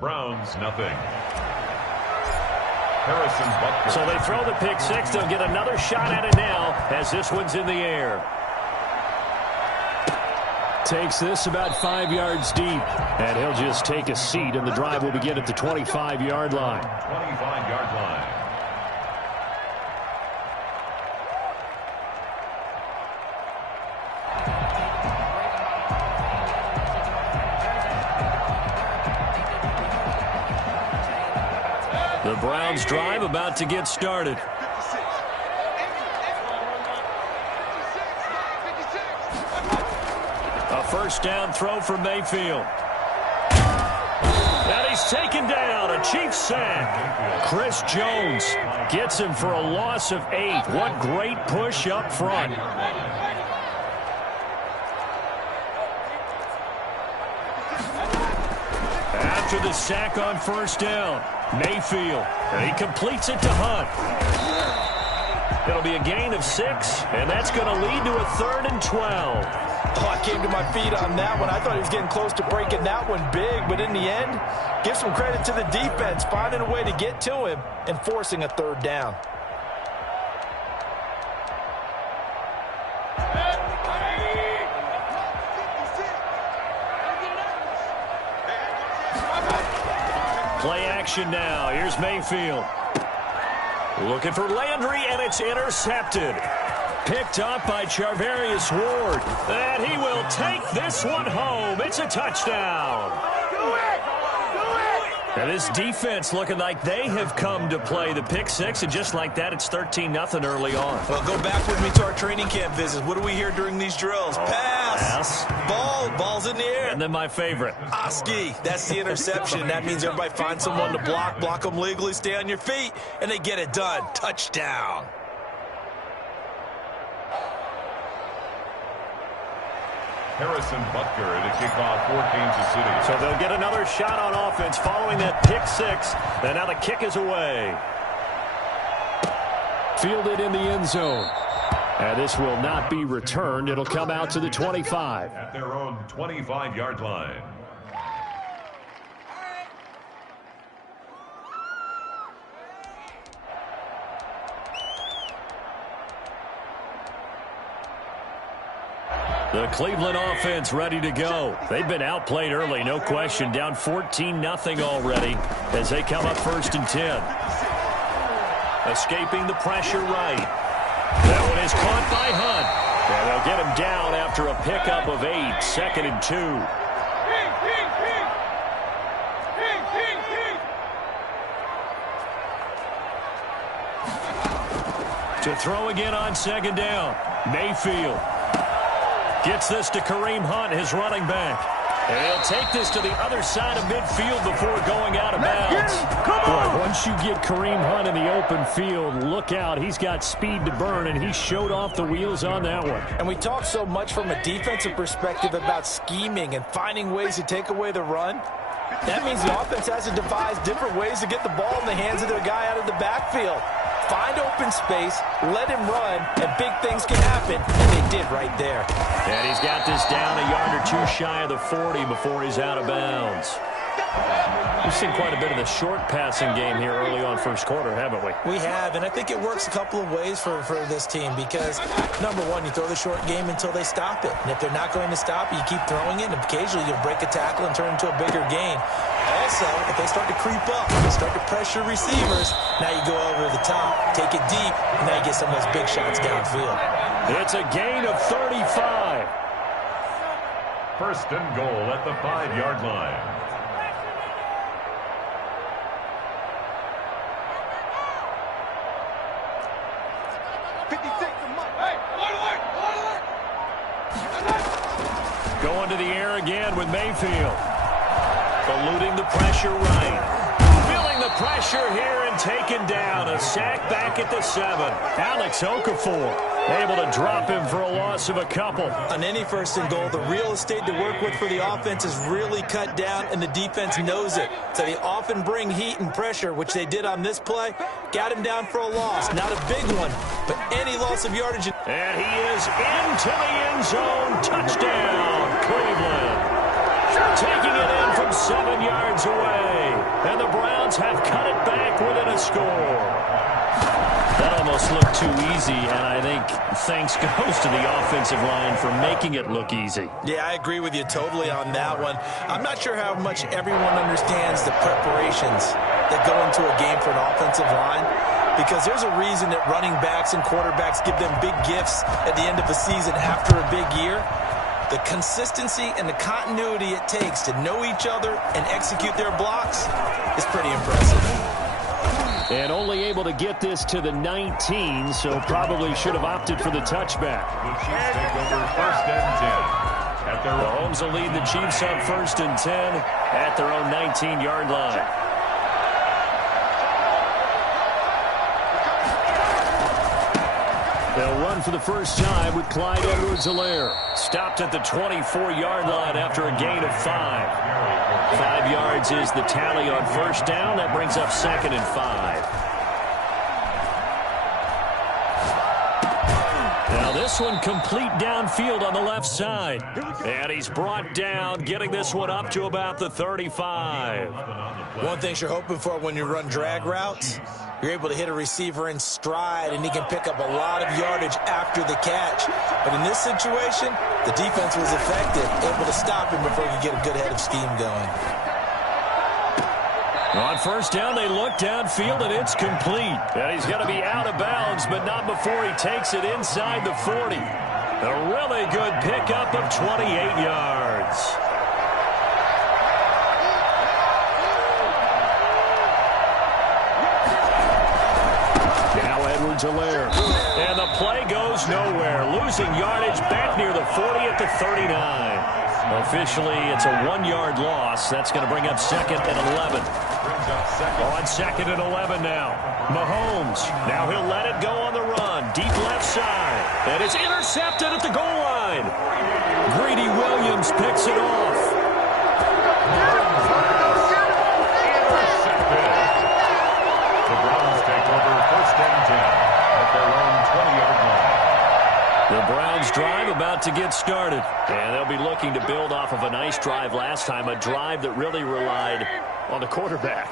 Browns nothing. Harrison Butker. So they throw the pick six. They'll get another shot at it now as this one's in the air. Takes this about 5 yards deep. And he'll just take a seat, and the drive will begin at the 25-yard line. 25-yard line. The Browns drive about to get started. A first down throw for Mayfield. And he he's taken down. A Chiefs sack. Chris Jones gets him for a loss of 8. What great push up front. After the sack on first down, Mayfield, and he completes it to Hunt. It'll be a gain of 6, and that's going to lead to a 3rd and 12. Oh, I came to my feet on that one. I thought he was getting close to breaking that one big, but in the end, give some credit to the defense, finding a way to get to him and forcing a 3rd down. Play action now. Here's Mayfield. Looking for Landry, and it's intercepted. Picked up by Charvarius Ward. And he will take this one home. It's a touchdown. And this defense looking like they have come to play the pick 6, and just like that, it's 13-0 early on. Well, go back with me to our training camp visits. What do we hear during these drills? Pass. Ball's in the air. And then my favorite. Oski, that's the interception. That means everybody finds someone to block them legally, stay on your feet, and they get it done. Touchdown. Harrison Butker at a kickoff for Kansas City. So they'll get another shot on offense following that pick 6. And now the kick is away. Fielded in the end zone. And this will not be returned. It'll come out to the 25. At their own 25-yard line. The Cleveland offense ready to go. They've been outplayed early, no question. Down 14-0 already as they come up 1st and 10. Escaping the pressure right. That one is caught by Hunt. And they'll get him down after a pickup of 8. 2nd and 2. To throw again on 2nd down. Mayfield. Gets this to Kareem Hunt, his running back. And he'll take this to the other side of midfield before going out of bounds. Boy, once you get Kareem Hunt in the open field, look out. He's got speed to burn, and he showed off the wheels on that one. And we talk so much from a defensive perspective about scheming and finding ways to take away the run. That means the offense has to devise different ways to get the ball in the hands of their guy out of the backfield. Find open space, let him run, and big things can happen. And they did right there. And he's got this down a yard or 2 shy of the 40 before he's out of bounds. We've seen quite a bit of the short passing game here early on 1st quarter, haven't we? We have, and I think it works a couple of ways for this team because, number one, you throw the short game until they stop it. And if they're not going to stop it, you keep throwing it, and occasionally you'll break a tackle and turn it into a bigger gain. Also, if they start to creep up, they start to pressure receivers, now you go over the top, take it deep, and now you get some of those big shots downfield. It's a gain of 35. 1st and goal at the 5-yard line. Going to the air again with Mayfield. Eluding the pressure right. Feeling the pressure here and taken down. A sack back at the 7. Alex Okafor able to drop him for a loss of a couple. On any 1st and goal, the real estate to work with for the offense is really cut down, and the defense knows it. So they often bring heat and pressure, which they did on this play. Got him down for a loss. Not a big one, but any loss of yardage. And he is into the end zone. Touchdown, Cleveland. Taking it in from 7 yards away. And the Browns have cut it back within a score. That almost looked too easy, and I think thanks goes to the offensive line for making it look easy. Yeah, I agree with you totally on that one. I'm not sure how much everyone understands the preparations that go into a game for an offensive line, because there's a reason that running backs and quarterbacks give them big gifts at the end of the season after a big year. The consistency and the continuity it takes to know each other and execute their blocks is pretty impressive. And only able to get this to the 19, so probably should have opted for the touchback. The Chiefs take over 1st and 10. at their own. Mahomes will lead the Chiefs on 1st and 10 at their own 19-yard line. They'll run for the first time with Clyde Edwards-Helaire. Stopped at the 24-yard line after a gain of 5. 5 yards is the tally on first down. That brings up 2nd and 5. Now this one complete downfield on the left side. And he's brought down, getting this one up to about the 35. One thing you're hoping for when you run drag routes, you're able to hit a receiver in stride, and he can pick up a lot of yardage after the catch. But in this situation, the defense was effective, able to stop him before he could get a good head of steam going. On first down, they look downfield, and it's complete. And he's going to be out of bounds, but not before he takes it inside the 40. A really good pickup of 28 yards. Now Edwards-Helaire. And the play goes nowhere. Losing yardage back near the 40 at the 39. Officially, it's a 1-yard loss. That's going to bring up 2nd and 11. On 2nd and 11 now. Mahomes. Now he'll let it go on the run. Deep left side. And it's intercepted at the goal line. Greedy Williams picks it off. The Browns take over 1st and 10 at their own 20-yard line. The Browns drive about to get started. And they'll be looking to build off of a nice drive last time. A drive that really relied on the quarterback.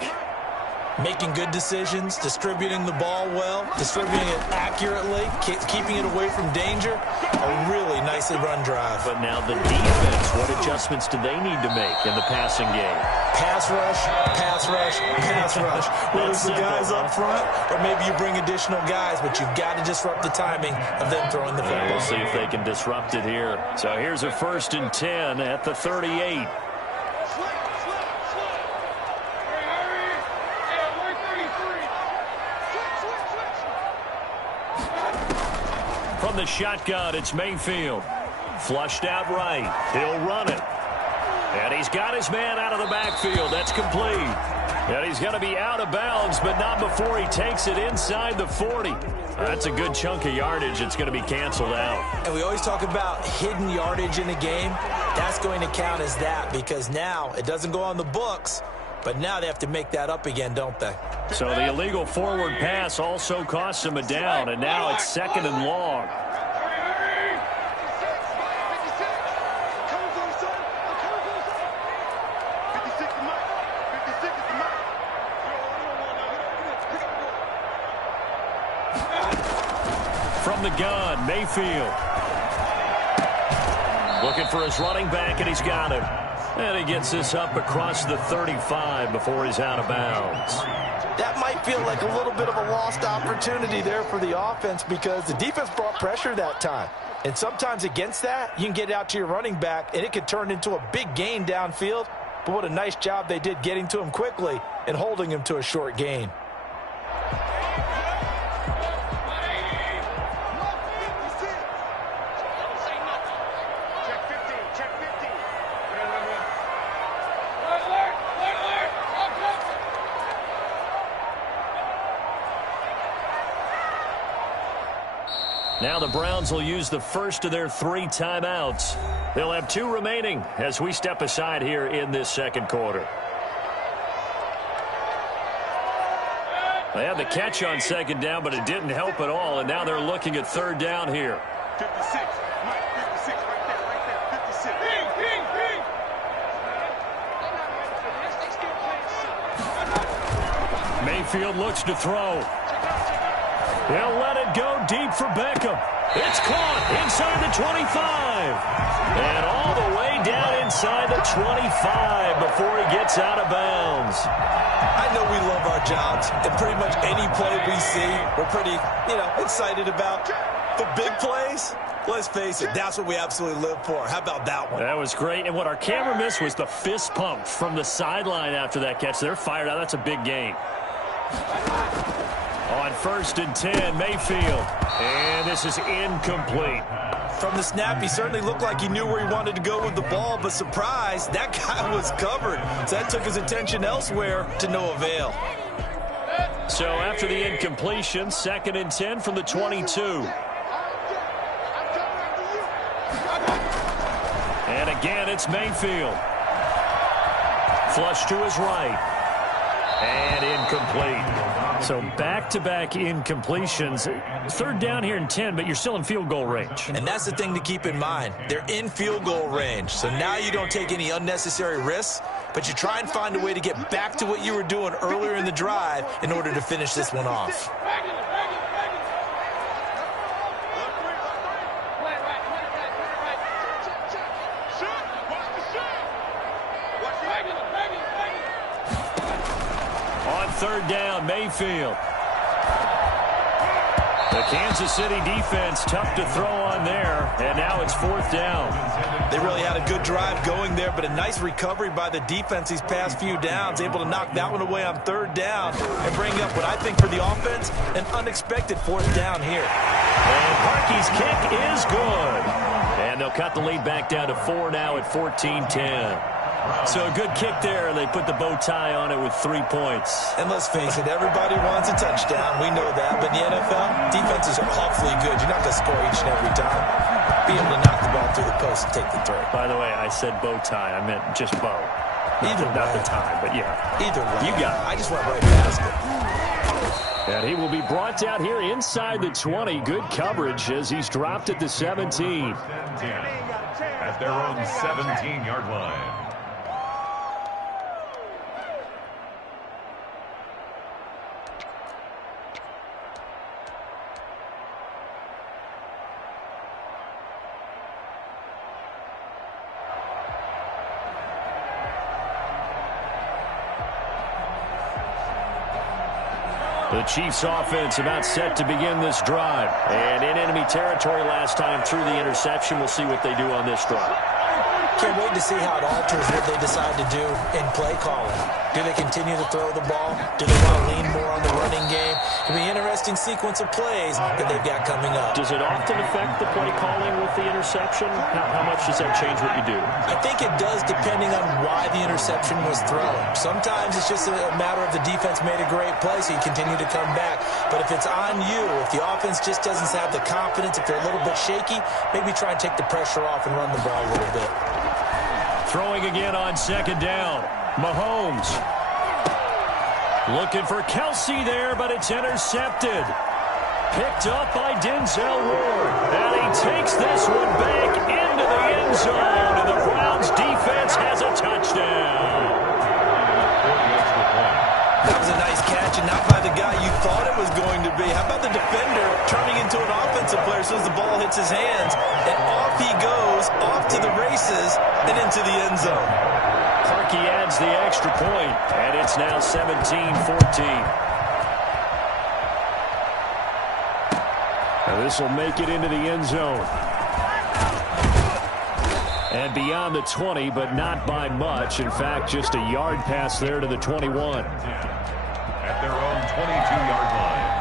Making good decisions, distributing the ball well, distributing it accurately, keeping it away from danger. A really nicely run drive. But now the defense, what adjustments do they need to make in the passing game? Pass rush, pass rush, pass rush. Whether it's the guys up front or maybe you bring additional guys, but you've got to disrupt the timing of them throwing the football. We'll see if they can disrupt it here. So here's a 1st and 10 at the 38. From the shotgun, it's Mayfield. Flushed out right. He'll run it. And he's got his man out of the backfield. That's complete. And he's going to be out of bounds, but not before he takes it inside the 40. That's a good chunk of yardage. It's going to be canceled out. And we always talk about hidden yardage in a game. That's going to count as that because now it doesn't go on the books, but now they have to make that up again, don't they? So the illegal forward pass also costs him a down, and now it's 2nd and long. From the gun, Mayfield. Looking for his running back, and he's got him. And he gets this up across the 35 before he's out of bounds. That might feel like a little bit of a lost opportunity there for the offense because the defense brought pressure that time. And sometimes against that, you can get out to your running back, and it could turn into a big gain downfield. But what a nice job they did getting to him quickly and holding him to a short gain. Now the Browns will use the first of their 3 timeouts. They'll have 2 remaining as we step aside here in this 2nd quarter. They had the catch on 2nd down, but it didn't help at all, and now they're looking at 3rd down here. 56, Mike, 56, right there, 56. Mayfield looks to throw. They'll let it go deep for Beckham. It's caught inside the 25. And all the way down inside the 25 before he gets out of bounds. I know we love our jobs, and pretty much any play we see, we're pretty, excited about. The big plays, let's face it, that's what we absolutely live for. How about that one? That was great. And what our camera missed was the fist pump from the sideline after that catch. They're fired out. That's a big gain. On 1st and 10, Mayfield. And this is incomplete. From the snap, he certainly looked like he knew where he wanted to go with the ball, but surprise, that guy was covered. So that took his attention elsewhere to no avail. So after the incompletion, 2nd and 10 from the 22. And again, it's Mayfield. Flush to his right. And incomplete. So back-to-back incompletions. 3rd down here and 10, but you're still in field goal range. And that's the thing to keep in mind. They're in field goal range. So now you don't take any unnecessary risks, but you try and find a way to get back to what you were doing earlier in the drive in order to finish this one off. On 3rd down, Mayfield. The Kansas City defense tough to throw on there, and now it's 4th down. They really had a good drive going there, but a nice recovery by the defense these past few downs, able to knock that one away on 3rd down and bring up what I think for the offense, an unexpected 4th down here. And Parkey's kick is good. And they'll cut the lead back down to 4 now at 14-10. So a good kick there. They put the bow tie on it with 3 points. And let's face it, everybody wants a touchdown. We know that. But in the NFL, defenses are awfully good. You're not going to score each and every time. Be able to knock the ball through the post and take the throw. By the way, I said bow tie. I meant just bow. Either Not way. the tie, but yeah. Either way. You got it. I just went right past it. And he will be brought down here inside the 20. Good coverage as he's dropped at the 17. At their own 17-yard line. The Chiefs offense about set to begin this drive. And in enemy territory last time through the interception. We'll see what they do on this drive. Can't wait to see how it alters what they decide to do in play calling. Do they continue to throw the ball? Do they want to lean more on the running game? It'll be an interesting sequence of plays that they've got coming up. Does it often affect the play calling with the interception? How much does that change what you do? I think it does depending on why the interception was thrown. Sometimes it's just a matter of the defense made a great play, so you continue to come back. But if it's on you, if the offense just doesn't have the confidence, if they're a little bit shaky, maybe try and take the pressure off and run the ball a little bit. Throwing again on 2nd down. Mahomes. Looking for Kelsey there, but it's intercepted. Picked up by Denzel Ward. And he takes this one back into the end zone. And the Browns defense has a touchdown. That was a nice catch, and not by the guy you thought it was going to be. How about the defender turning into an offensive player as soon as the ball hits his hands, and off he goes, off to the races, and into the end zone. Parkey adds the extra point, and it's now 17-14. Now this will make it into the end zone. And beyond the 20, but not by much. In fact, just a yard pass there to the 21. At their own 22-yard line.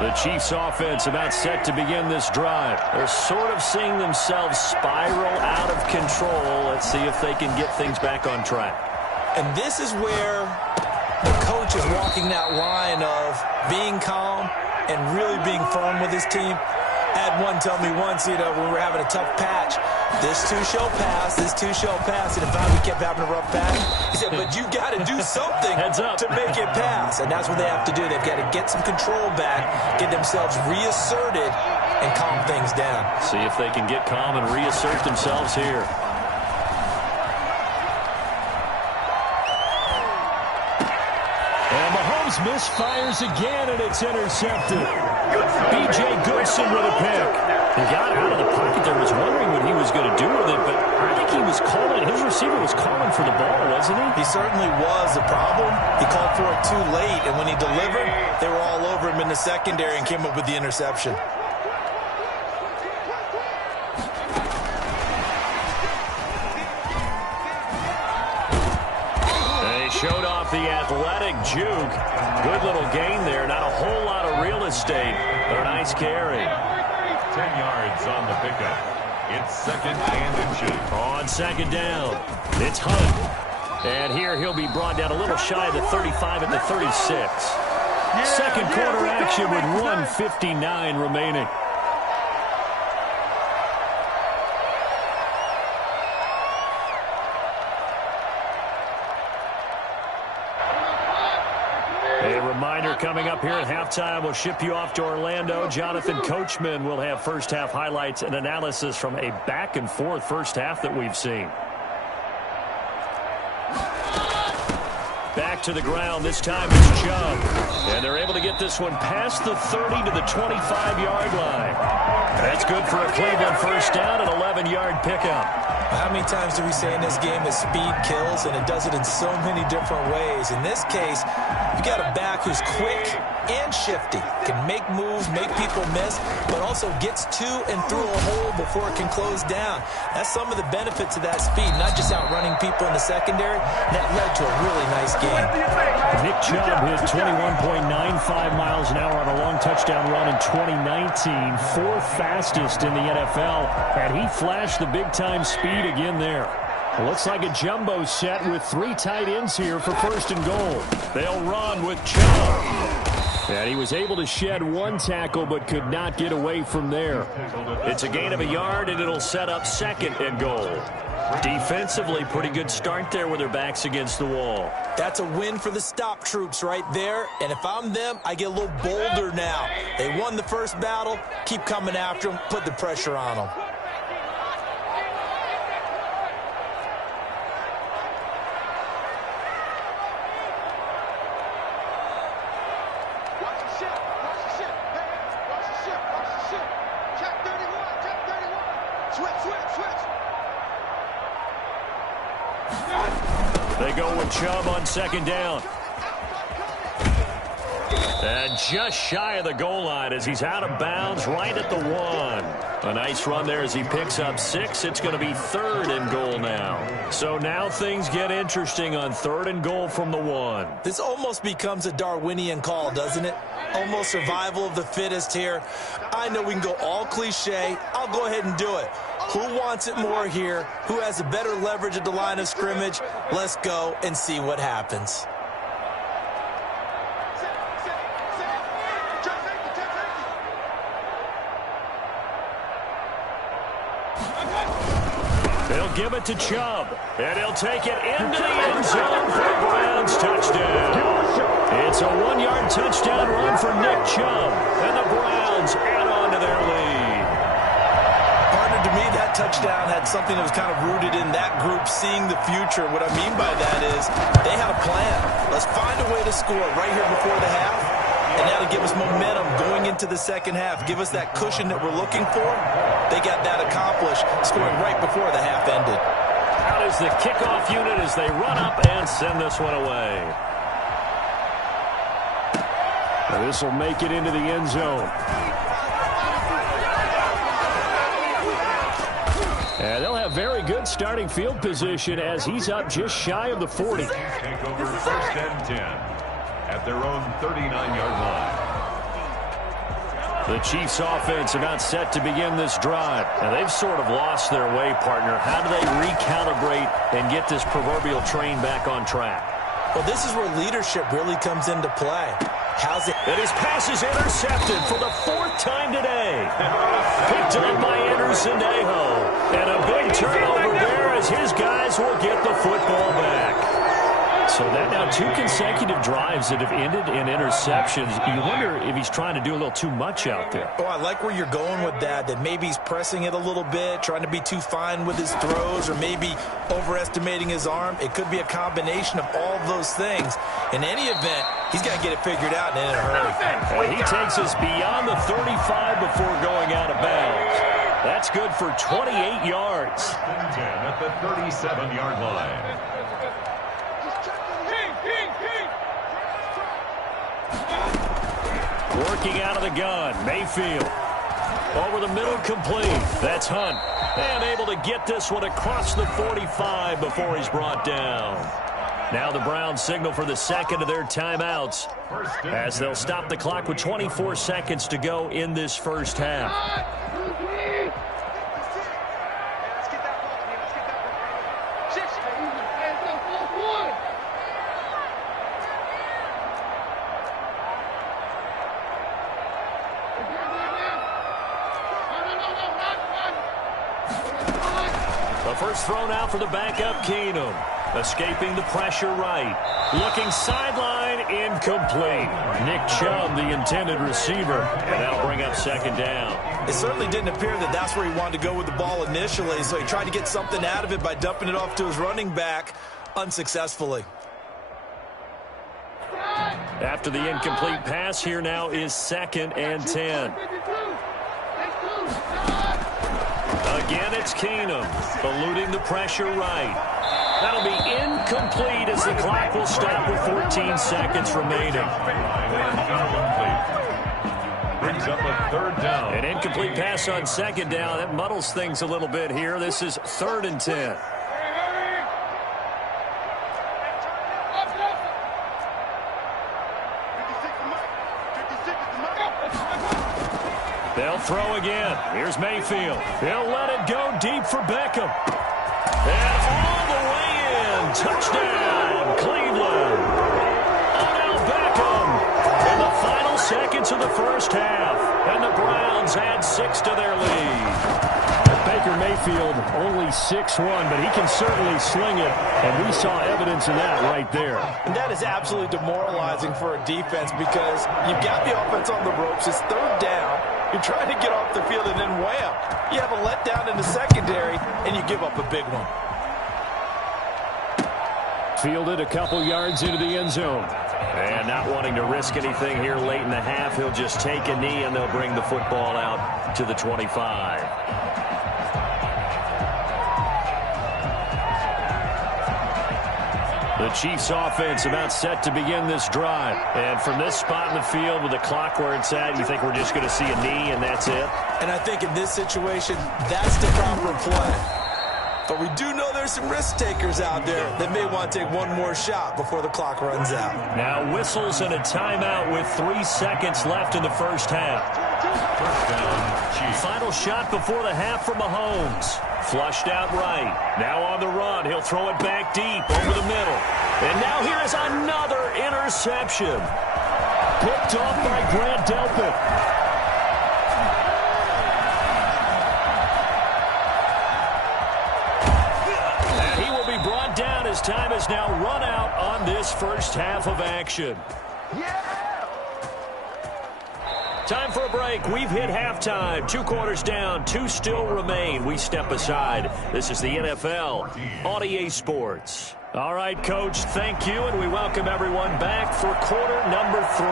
The Chiefs offense about set to begin this drive. They're sort of seeing themselves spiral out of control. Let's see if they can get things back on track. And this is where the coach is walking that line of being calm and really being firm with his team. I had one tell me once, when we were having a tough patch, this too shall pass, this too shall pass. And if we kept having a rough patch, he said, but you got to do something Heads up. to make it pass. And that's what they have to do. They've got to get some control back, get themselves reasserted, and calm things down. See if they can get calm and reassert themselves here. And Mahomes misfires again, and it's intercepted. B.J. Goodson with a pick. He got out of the pocket there, was wondering what he was going to do with it, but I think he was calling. His receiver was calling for the ball, wasn't he? He certainly was. The problem, he called for it too late, and when he delivered, they were all over him in the secondary and came up with the interception. the athletic juke. Good little gain there. Not a whole lot of real estate, but a nice carry. 10 yards on the pickup. It's second and inches. On second down, it's Hunt. And here he'll be brought down a little shy of the 35 at the 36. Second quarter action with 1:59 remaining. A reminder coming up here at halftime. We'll ship you off to Orlando. Jonathan Coachman will have first half highlights and analysis from a back and forth first half that we've seen. Back to the ground. This time it's Chubb. And they're able to get this one past the 30 to the 25-yard line. That's good for a Cleveland first down, an 11-yard pickup. How many times do we say in this game that speed kills, and it does it in so many different ways? In this case, you got a back who's quick and shifty, can make moves, make people miss, but also gets to and through a hole before it can close down. That's some of the benefits of that speed, not just outrunning people in the secondary. That led to a really nice game. Nick Chubb hit 21.95 miles an hour on a long touchdown run in 2019, fourth fastest in the NFL, and he flashed the big-time speed again there. Looks like a jumbo set with 3 tight ends here for first and goal. They'll run with Chubb. And he was able to shed 1 tackle but could not get away from there. It's a gain of a yard, and it'll set up second and goal. Defensively, pretty good start there with their backs against the wall. That's a win for the stop troops right there. And if I'm them, I get a little bolder now. They won the first battle. Keep coming after them. Put the pressure on them. They go with Chubb on second down. And just shy of the goal line as he's out of bounds right at the 1. A nice run there as he picks up 6. It's going to be third and goal now. So now things get interesting on third and goal from the 1. This almost becomes a Darwinian call, doesn't it? Almost survival of the fittest here. I know we can go all cliche. I'll go ahead and do it. Who wants it more here? Who has a better leverage at the line of scrimmage? Let's go and see what happens. They'll give it to Chubb, and he'll take it into the end zone for a Browns touchdown. It's a 1-yard touchdown run for Nick Chubb, and the Browns add on to their lead. To me, that touchdown had something that was kind of rooted in that group seeing the future. What I mean by that is they had a plan. Let's find a way to score right here before the half, and that'll give us momentum going into the second half. Give us that cushion that we're looking for. They got that accomplished, scoring right before the half ended. Out is the kickoff unit as they run up and send this one away. This will make it into the end zone. And they'll have very good starting field position as he's up just shy of the 40. Take over first and 10 at their own 39-yard line. The Chiefs offense about set to begin this drive. And they've sort of lost their way, partner. How do they recalibrate and get this proverbial train back on track? Well, this is where leadership really comes into play. How's it? And his pass is intercepted for the 4th time today. Picked up by Anderson Aho. And a big turnover there as his guys will get the football back. So that now 2 consecutive drives that have ended in interceptions. You wonder if he's trying to do a little too much out there. Oh, I like where you're going with that maybe he's pressing it a little bit, trying to be too fine with his throws, or maybe overestimating his arm. It could be a combination of all of those things. In any event, he's got to get it figured out and in a hurry. And he takes us beyond the 35 before going out of bounds. That's good for 28 yards. 10 at the 37-yard line. Working out of the gun, Mayfield. Over the middle, complete. That's Hunt. And able to get this one across the 45 before he's brought down. Now the Browns signal for the second of their timeouts as they'll stop the clock with 24 seconds to go in this first half. The first throw now for the backup Keenum. Escaping the pressure right. Looking sideline, incomplete. Nick Chubb, the intended receiver, and that'll bring up second down. It certainly didn't appear that that's where he wanted to go with the ball initially, so he tried to get something out of it by dumping it off to his running back unsuccessfully. After the incomplete pass, here now is 2nd and 10. Again, it's Keenum, eluding the pressure right. That'll be incomplete as the clock will stop with 14 seconds remaining. Brings up a 3rd down. An incomplete pass on 2nd down. That muddles things a little bit here. This is 3rd and 10. They'll throw again. Here's Mayfield. He'll let it go deep for Beckham. And all the way in. Touchdown, Cleveland. Odell Beckham in the final seconds of the first half. And the Browns add 6 to their lead. Baker Mayfield only 6'1", but he can certainly sling it, and we saw evidence of that right there. And that is absolutely demoralizing for a defense because you've got the offense on the ropes. It's 3rd down. You're trying to get off the field, and then wham, you have a letdown in the secondary, and you give up a big one. Fielded a couple yards into the end zone. And not wanting to risk anything here late in the half, he'll just take a knee, and they'll bring the football out to the 25. The Chiefs offense about set to begin this drive. And from this spot in the field with the clock where it's at, you think we're just going to see a knee and that's it? And I think in this situation, that's the proper play. But we do know there's some risk takers out there that may want to take one more shot before the clock runs out. Now whistles and a timeout with 3 seconds left in the first half. Final shot before the half for Mahomes. Flushed out right. Now on the run. He'll throw it back deep over the middle. And now here is another interception. Picked off by Grant Delpit. And he will be brought down as time has now run out on this first half of action. Time for a break. We've hit halftime. 2 quarters down. 2 still remain. We step aside. This is the NFL on EA Sports. All right, Coach, thank you, and we welcome everyone back for quarter number 3.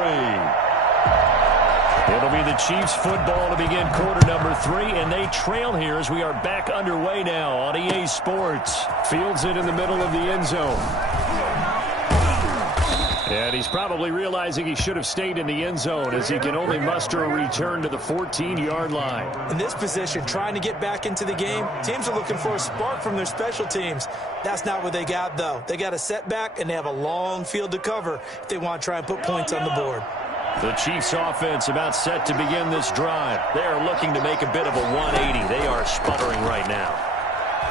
It'll be the Chiefs football to begin quarter number 3, and they trail here as we are back underway now on EA Sports. Fields it in the middle of the end zone. And he's probably realizing he should have stayed in the end zone as he can only muster a return to the 14-yard line. In this position, trying to get back into the game, teams are looking for a spark from their special teams. That's not what they got, though. They got a setback, and they have a long field to cover if they want to try and put points on the board. The Chiefs offense about set to begin this drive. They are looking to make a bit of a 180. They are sputtering right now.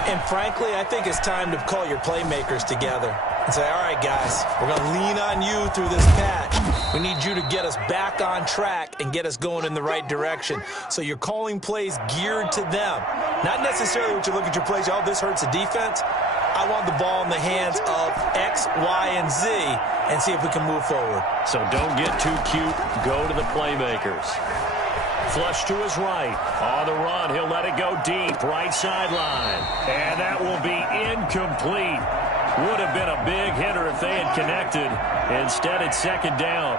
And frankly, I think it's time to call your playmakers together and say, all right, guys, we're going to lean on you through this patch. We need you to get us back on track and get us going in the right direction. So you're calling plays geared to them. Not necessarily what you look at your plays, oh, this hurts the defense. I want the ball in the hands of X, Y, and Z and see if we can move forward. So don't get too cute. Go to the playmakers. Flush to his right. On the run, he'll let it go deep. Right sideline. And that will be incomplete. Would have been a big hitter if they had connected. Instead, it's second down.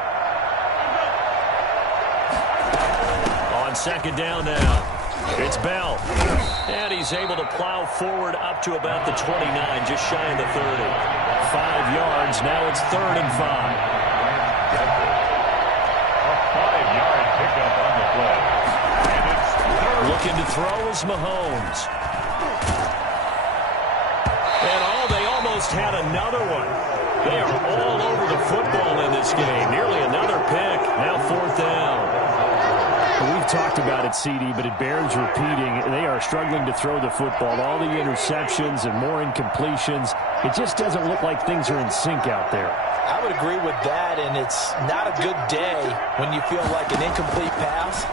On second down now, it's Bell. And he's able to plow forward up to about the 29, just shy of the 30. 5 yards. Now it's 3rd and 5. A 5-yard pickup on the play. And it's third. Looking to throw is Mahomes. And they almost had another one. They are all over the football in this game. Nearly another pick. Now 4th down. Well, we've talked about it, CD, but it bears repeating. They are struggling to throw the football. All the interceptions and more incompletions. It just doesn't look like things are in sync out there. I would agree with that, and it's not a good day when you feel like an incomplete pass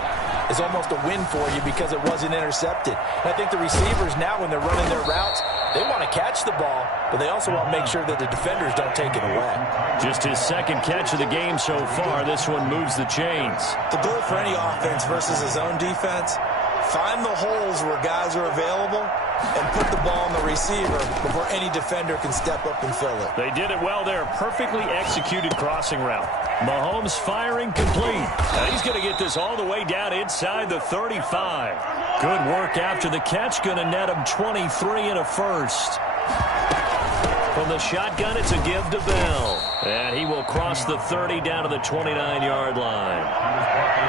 is almost a win for you because it wasn't intercepted. And I think the receivers now, when they're running their routes, they want to catch the ball, but they also want to make sure that the defenders don't take it away. Just his second catch of the game so far. This one moves the chains. The goal for any offense versus a zone defense, find the holes where guys are available and put the ball on the receiver before any defender can step up and fill it. They did it well there. Perfectly executed crossing route. Mahomes firing complete. Now he's going to get this all the way down inside the 35. Good work after the catch. Going to net him 23 and a first. From the shotgun, it's a give to Bell. And he will cross the 30 down to the 29-yard line.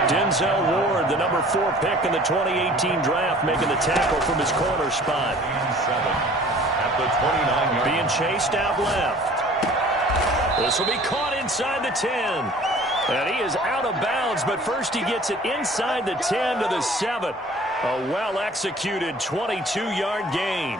Denzel Ward, the number 4 pick in the 2018 draft, making the tackle from his corner spot. At the 29-yard line. Being chased out left. This will be caught inside the 10. And he is out of bounds, but first he gets it inside the 10 to the 7. A well-executed 22-yard gain.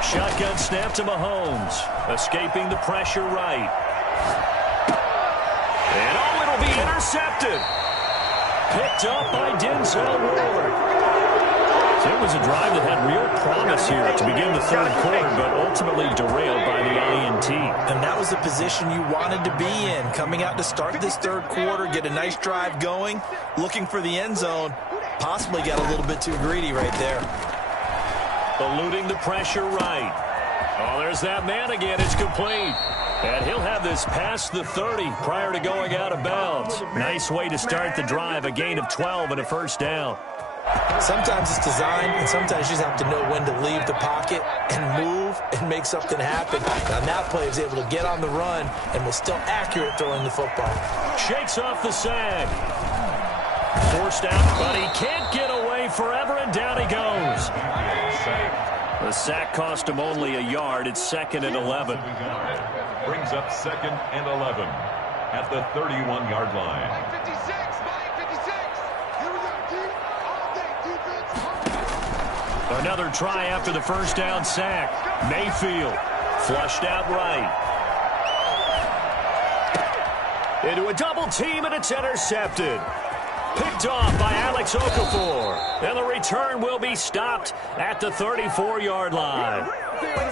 Shotgun snap to Mahomes. Escaping the pressure right. And oh, it'll be intercepted. Picked up by Denzel Ward. So it was a drive that had real promise here to begin the third quarter, but ultimately derailed by the INT. And that was the position you wanted to be in. Coming out to start this third quarter, get a nice drive going, looking for the end zone. Possibly got a little bit too greedy right there. Eluding the pressure right. Oh, there's that man again. It's complete. And he'll have this past the 30 prior to going out of bounds. Nice way to start the drive. A gain of 12 and a first down. Sometimes it's designed, and sometimes you just have to know when to leave the pocket and move and make something happen. On that play, he was able to get on the run and was still accurate throwing the football. Shakes off the sag. Forced out, but he can't get away forever, and down he goes. The sack cost him only a yard. It's 2nd and 11. Brings up 2nd and 11 at the 31-yard line. 56, 56. Here we go, deep, all day defense. Another try after the first down sack. Mayfield flushed out right. Into a double team, and it's intercepted. Picked off by Alex Okafor. And the return will be stopped at the 34-yard line.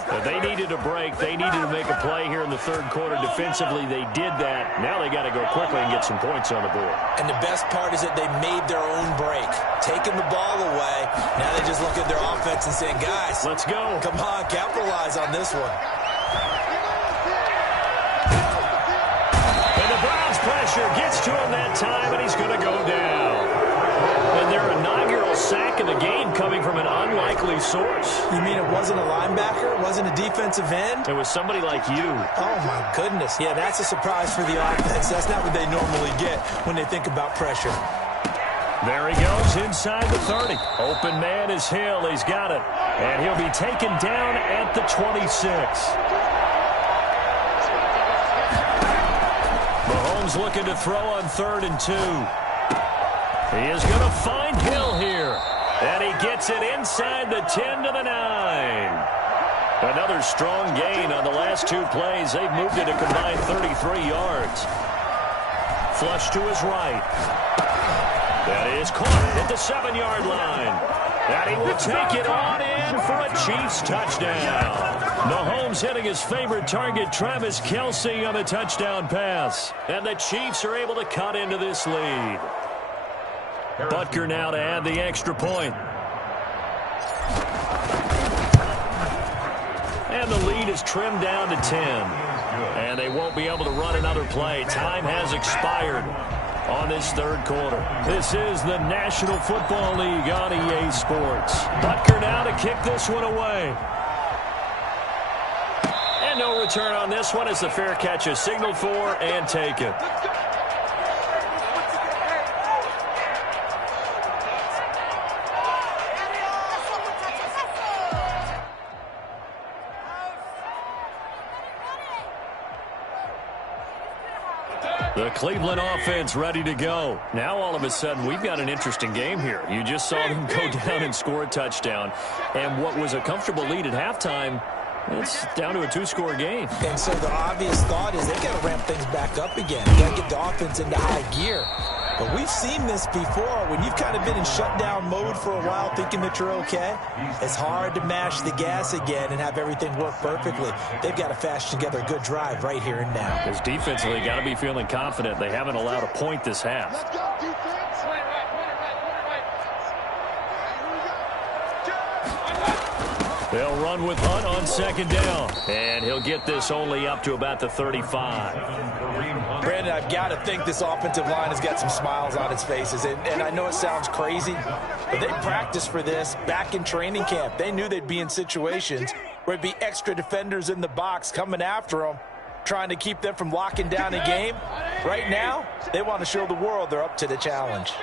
But they needed a break. They needed to make a play here in the third quarter. Defensively, they did that. Now they got to go quickly and get some points on the board. And the best part is that they made their own break. Taking the ball away. Now they just look at their offense and saying, guys, let's go. Come on, capitalize on this one. And the Browns' pressure gets to him that time, and he's going to go down. And their inaugural sack of the game coming from an unlikely source. You mean it wasn't a linebacker? It wasn't a defensive end? It was somebody like you. Oh, my goodness. Yeah, that's a surprise for the offense. That's not what they normally get when they think about pressure. There he goes inside the 30. Open man is Hill. He's got it. And he'll be taken down at the 26. Mahomes looking to throw on 3rd and 2. He is going to find Hill here. And he gets it inside the 10 to the 9. Another strong gain on the last 2 plays. They've moved it a combined 33 yards. Flush to his right. That is caught at the 7-yard line. And he will take it on in for a Chiefs touchdown. Mahomes hitting his favorite target, Travis Kelce, on the touchdown pass. And the Chiefs are able to cut into this lead. Butker now to add the extra point. And the lead is trimmed down to 10. And they won't be able to run another play. Time has expired. on this third quarter. This is the National Football League on EA Sports. Butker now to kick this one away. And no return on this one as the fair catch is signaled for and taken. The Cleveland offense ready to go. Now all of a sudden we've got an interesting game here. You just saw them go down and score a touchdown. And what was a comfortable lead at halftime, it's down to a two-score game. And so the obvious thought is they've got to ramp things back up again. Got to get the offense into high gear. But we've seen this before. When you've kind of been in shutdown mode for a while thinking that you're okay, it's hard to mash the gas again and have everything work perfectly. They've got to fashion together a good drive right here and now. Because defensively, got to be feeling confident. They haven't allowed a point this half. Let's go, defense. They'll run with Hunt on second down. And he'll get this only up to about the 35. Brandon, I've got to think this offensive line has got some smiles on its faces. And I know it sounds crazy, but they practiced for this back in training camp. They knew they'd be in situations where there'd be extra defenders in the box coming after them, trying to keep them from locking down a game. Right now, they want to show the world they're up to the challenge.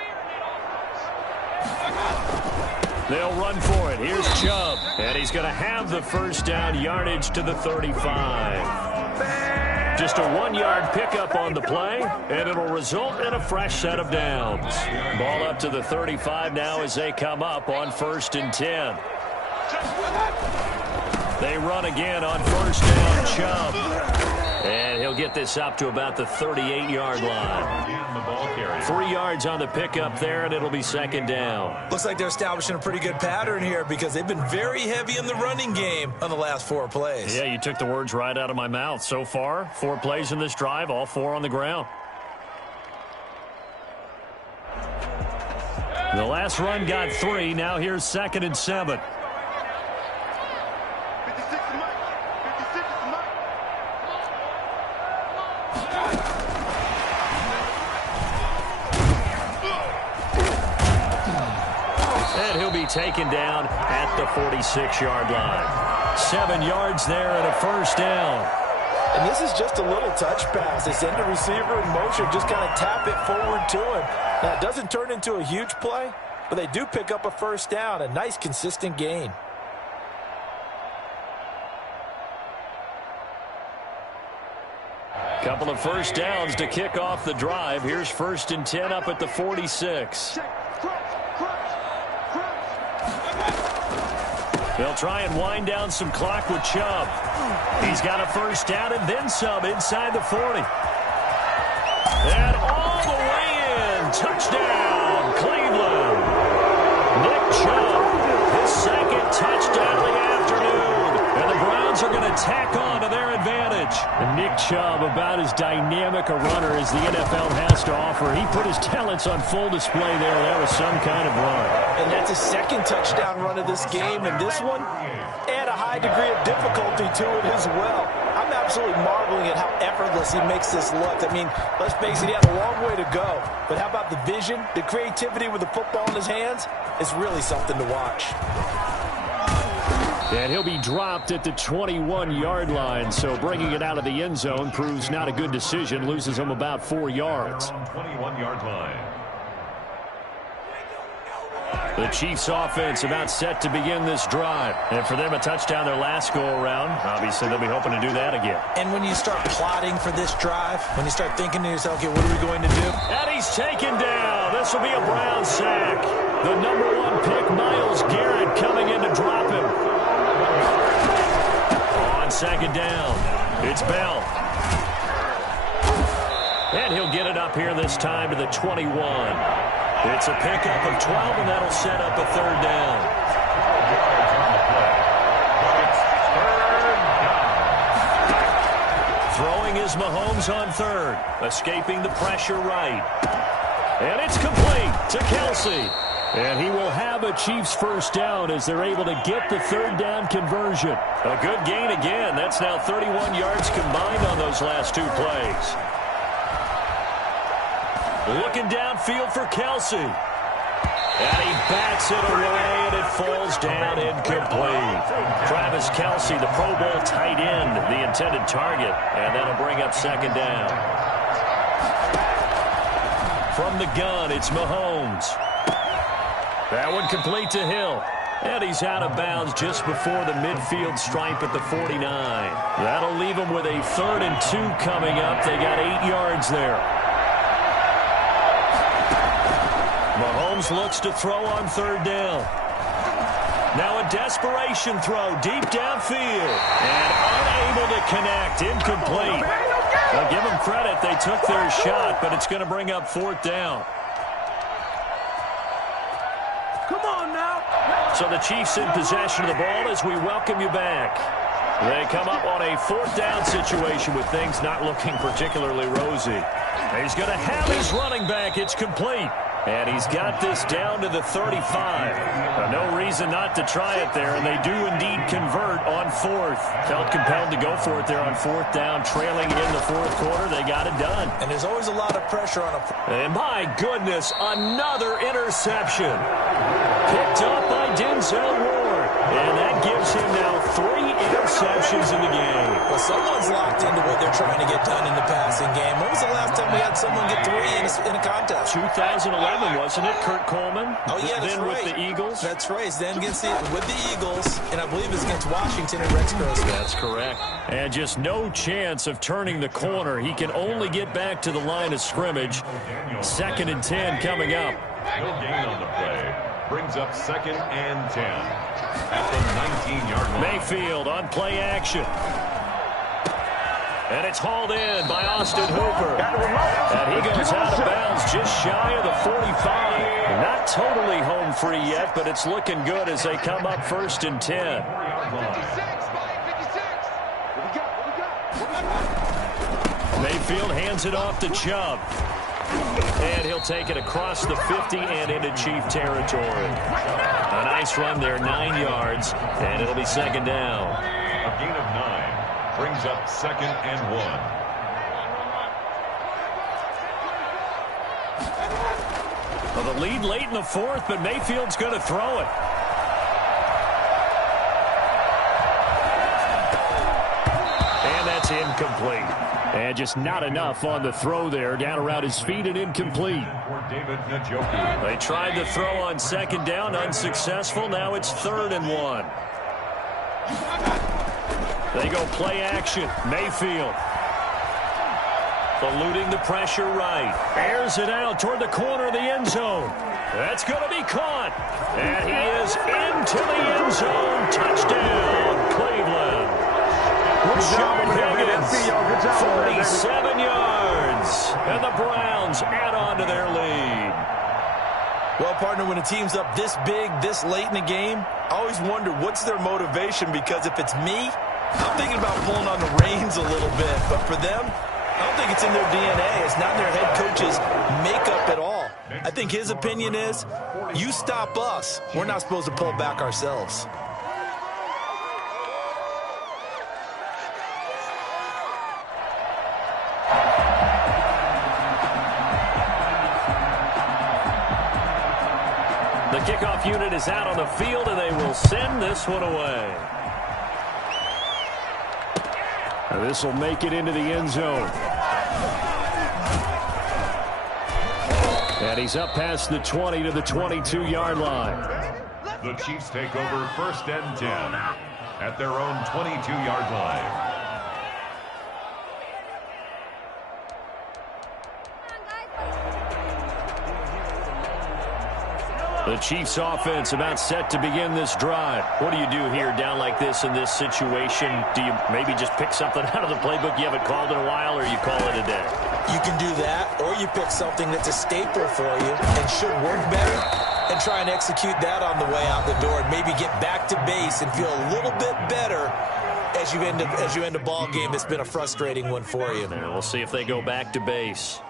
They'll run for it. Here's Chubb. And he's going to have the first down, yardage to the 35. Just a 1-yard pickup on the play, and it'll result in a fresh set of downs. Ball up to the 35 now as they come up on 1st and 10. They run again on first down, Chubb. And he'll get this up to about the 38-yard line. 3 yards on the pickup there, and it'll be second down. Looks like they're establishing a pretty good pattern here because they've been very heavy in the running game on the last 4 plays. Yeah, you took the words right out of my mouth. So far, 4 plays in this drive, all 4 on the ground. The last run got 3. Now here's 2nd and 7. 56 to Mike. 56 to Mike. And he'll be taken down at the 46-yard line. 7 yards there and a first down. And this is just a little touch pass. They send the receiver in motion, just kind of tap it forward to him. Now, it doesn't turn into a huge play, but they do pick up a first down, a nice, consistent gain. Couple of first downs to kick off the drive. Here's 1st and 10 up at the 46. They'll try and wind down some clock with Chubb. He's got a first down and then some inside the 40. And all the way in. Touchdown, Cleveland. Nick Chubb, his 2nd touchdown of the afternoon. And the Browns are going to tack on to their advantage. And Nick Chubb, about as dynamic a runner as the NFL has to offer. He put his talents on full display there. That was some kind of run. And that's his 2nd touchdown run of this game. And this one, add a high degree of difficulty to it as well. I'm absolutely marveling at how effortless he makes this look. I mean, let's face it, he had a long way to go. But how about the vision, the creativity with the football in his hands? It's really something to watch. And he'll be dropped at the 21-yard line, so bringing it out of the end zone proves not a good decision, loses him about 4 yards. 21-yard line. The Chiefs offense about set to begin this drive. And for them, a touchdown their last go-around. Obviously, they'll be hoping to do that again. And when you start plotting for this drive, when you start thinking to yourself, okay, what are we going to do? And he's taken down. This will be a Brown sack. The number 1 pick, Myles Garrett, coming in to drop him. On second down, it's Bell. And he'll get it up here this time to the 21. It's a pickup of 12, and that'll set up a 3rd down. Throwing is Mahomes on 3rd, escaping the pressure right. And it's complete to Kelsey. And he will have a Chiefs first down as they're able to get the 3rd down conversion. A good gain again. That's now 31 yards combined on those last 2 plays. Looking downfield for Kelce. And he bats it away, and it falls down incomplete. Travis Kelce, the Pro Bowl tight end, the intended target. And that'll bring up second down. From the gun, it's Mahomes. That one complete to Hill. And he's out of bounds just before the midfield stripe at the 49. That'll leave him with a 3rd and 2 coming up. They got 8 yards there. Mahomes looks to throw on 3rd down. Now a desperation throw deep downfield. And unable to connect. Incomplete. I'll give them credit. They took their shot, but it's going to bring up 4th down. So the Chiefs in possession of the ball as we welcome you back. They come up on a 4th down situation with things not looking particularly rosy. He's going to have his running back. It's complete. And he's got this down to the 35. No reason not to try it there, and they do indeed convert on 4th. Felt compelled to go for it there on 4th down, trailing in the 4th quarter. They got it done. And there's always a lot of pressure on a... And my goodness, another interception. Picked up by Denzel Ward. And that gives him now 3 interceptions in the game. Well, someone's locked into what they're trying to get done in the passing game. When was the last time we had someone get 3 in a contest? 2011, wasn't it? Kurt Coleman? Oh, yeah, that's then right. With the Eagles? That's right. Then with the Eagles, and I believe it's against Washington and Rex Grossman. That's correct. And just no chance of turning the corner. He can only get back to the line of scrimmage. 2nd and 10 coming up. No gain on the play. Brings up 2nd and 10 at the 19-yard line. Mayfield on play action. And it's hauled in by Austin Hooper. And he goes out of bounds just shy of the 45. Not totally home free yet, but it's looking good as they come up 1st and 10. Mayfield hands it off to Chubb. And he'll take it across the 50 and into Chief territory. A nice run there, 9 yards, and it'll be 2nd down. A gain of 9 brings up 2nd and 1. Well, the lead late in the 4th, but Mayfield's going to throw it. And that's incomplete. And just not enough on the throw there. Down around his feet and incomplete. David Njoku. They tried to throw on 2nd down, unsuccessful. Now it's 3rd and 1. They go play action. Mayfield. Eluding the pressure right. Airs it out toward the corner of the end zone. That's going to be caught. And he is into the end zone. Touchdown, Cleveland. Rashard Higgins, 47 yards. And the Browns add on to their lead. Well, partner, when a team's up this big, this late in the game, I always wonder what's their motivation, because if it's me, I'm thinking about pulling on the reins a little bit. But for them, I don't think it's in their DNA. It's not in their head coach's makeup at all. I think his opinion is, you stop us, we're not supposed to pull back ourselves. The kickoff unit is out on the field, and they will send this one away. This will make it into the end zone. And he's up past the 20 to the 22-yard line. The Chiefs take over 1st and 10 at their own 22-yard line. The Chiefs offense about set to begin this drive. What do you do here down like this in this situation? Do you maybe just pick something out of the playbook you haven't called in a while, or you call it a day? You can do that, or you pick something that's a staple for you and should work better and try and execute that on the way out the door and maybe get back to base and feel a little bit better as you end a ball game that's been a frustrating one for you. And we'll see if they go back to base.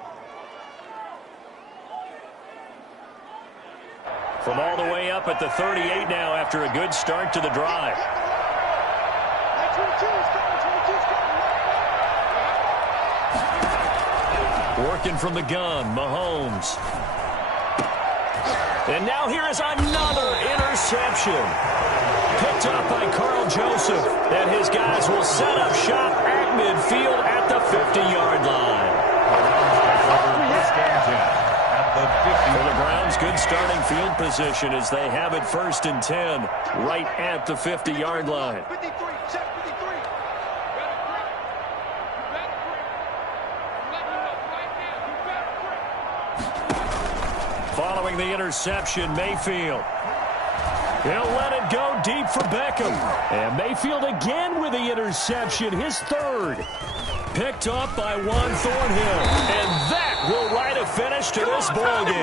From all the way up at the 38 now after a good start to the drive. Working from the gun, Mahomes. And now here is another interception. Picked up by Carl Joseph. And his guys will set up shop at midfield at the 50-yard line. For the Browns, good starting field position as they have it 1st and 10 right at the 50-yard line. 53, check 53. Following the interception, Mayfield. He'll let it go deep for Beckham. And Mayfield again with the interception, his 3rd. Picked up by Juan Thornhill. And that will write a finish to this ball game.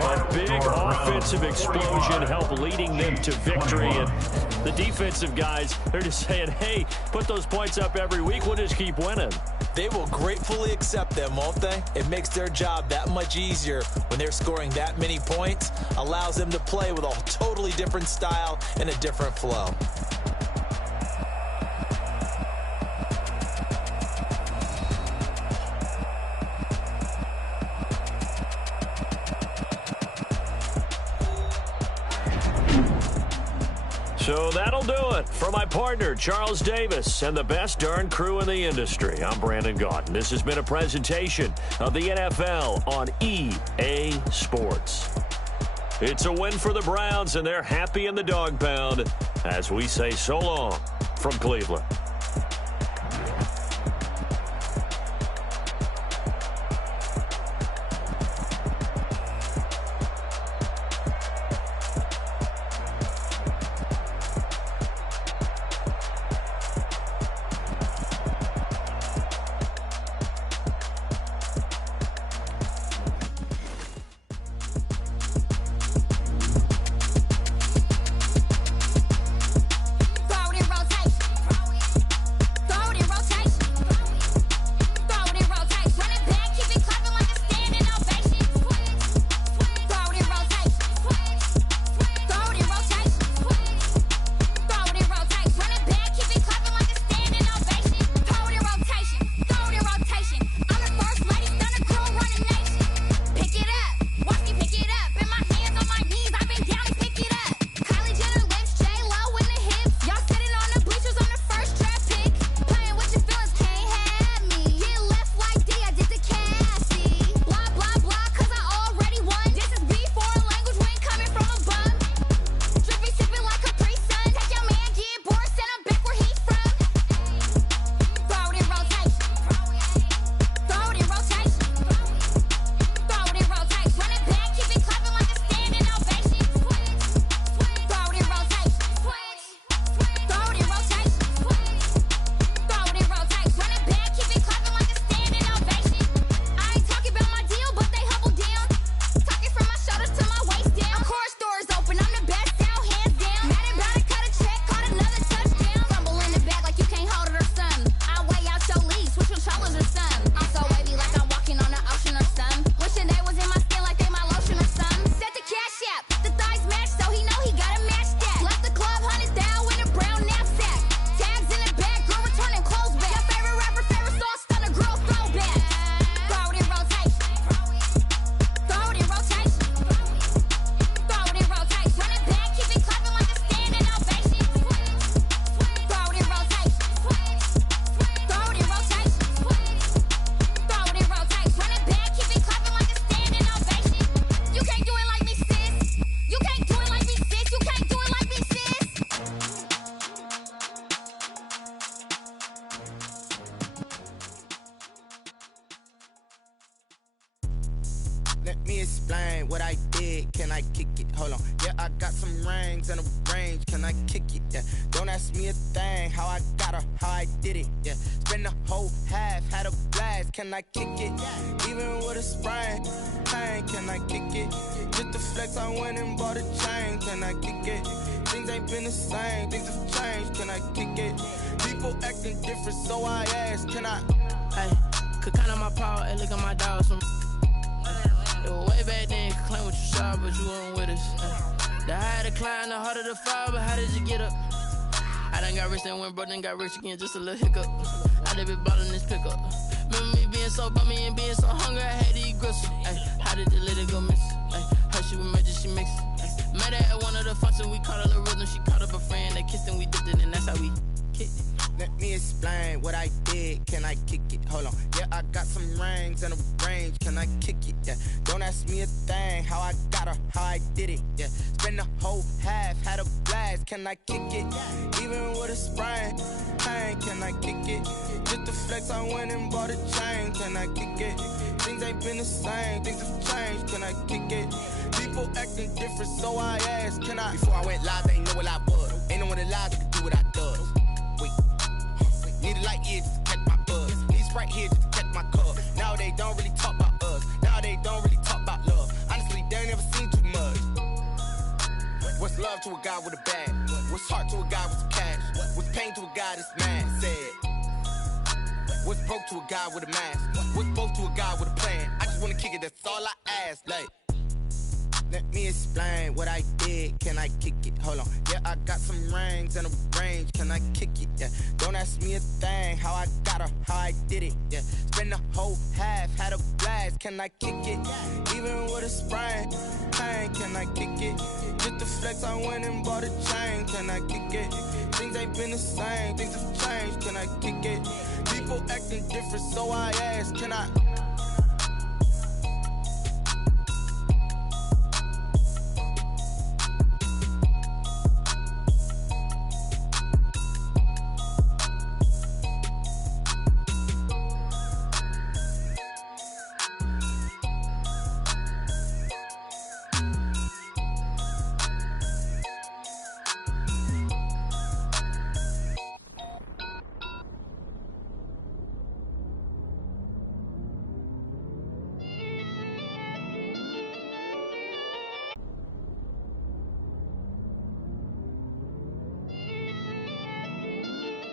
A big offensive explosion helped leading them to victory. And the defensive guys, they're just saying, hey, put those points up every week. We'll just keep winning. They will gratefully accept them, won't they? It makes their job that much easier when they're scoring that many points. Allows them to play with a totally different style and a different flow. So that'll do it. For my partner, Charles Davis, and the best darn crew in the industry, I'm Brandon Gaudin. This has been a presentation of the NFL on EA Sports. It's a win for the Browns, and they're happy in the dog pound as we say so long from Cleveland. Let me explain what I did. Can I kick it? Hold on. Yeah, I got some rings and a range. Can I kick it? Yeah. Don't ask me a thing. How I got her, how I did it. Yeah. Spend the whole half, had a blast. Can I kick it? Even with a sprain, pain. Can I kick it? Just the flex, I went and bought a chain. Can I kick it? Things ain't been the same. Things have changed. Can I kick it? People acting different, so I asked. Can I? Hey, could count on my power. Hey, look at my dogs from. It was way back then, could claim what you saw, but you weren't with us. The higher to climb, the harder to fall, but how did you get up? I done got rich and went broke, then got rich again, just a little hiccup. I done been ballin' this pickup. Remember me being so bummy and being so hungry, I had to eat gristle. Ay, how did the little go miss? Ay, her she was magic, she mixed. Met her at one of the functions, we caught her the rhythm. She caught up a friend, they kissed and we dipped it, and that's how we kicked it. Let me explain what I did. Can I kick it? Hold on. Yeah, I got some rings and a range. Can I kick it? Yeah. Don't ask me a thing. How I got her, how I did it. Yeah. Spend the whole half, had a blast. Can I kick it? Even with a sprain. Pain, can I kick it? Just the flex, I went and bought a chain. Can I kick it? Things ain't been the same. Things have changed. Can I kick it? People acting different, so I asked, can I? Before I went live, they ain't know what I was. Ain't no one alive that could do what I does. Wait. Need a light here just to catch my buzz. Need Sprite here just to catch my cup. Now they don't really talk about us. Now they don't really talk about love. Honestly, they ain't never seen too much. What's love to a guy with a bag? What's heart to a guy with some cash? What's pain to a guy that's mad? Said. What's broke to a guy with a mask? What's both to a guy with a plan? I just wanna kick it, that's all I ask. Like, let me explain what I did. Can I kick it? Hold on. Yeah, I got some rings and a range. Can I kick it? Yeah. Don't ask me a thing. How I got her, how I did it. Yeah. Spend the whole half, had a blast. Can I kick it? Even with a sprain. Pain, can I kick it? Just the flex, I went and bought a chain. Can I kick it? Things ain't been the same. Things have changed. Can I kick it? People acting different, so I ask, can I?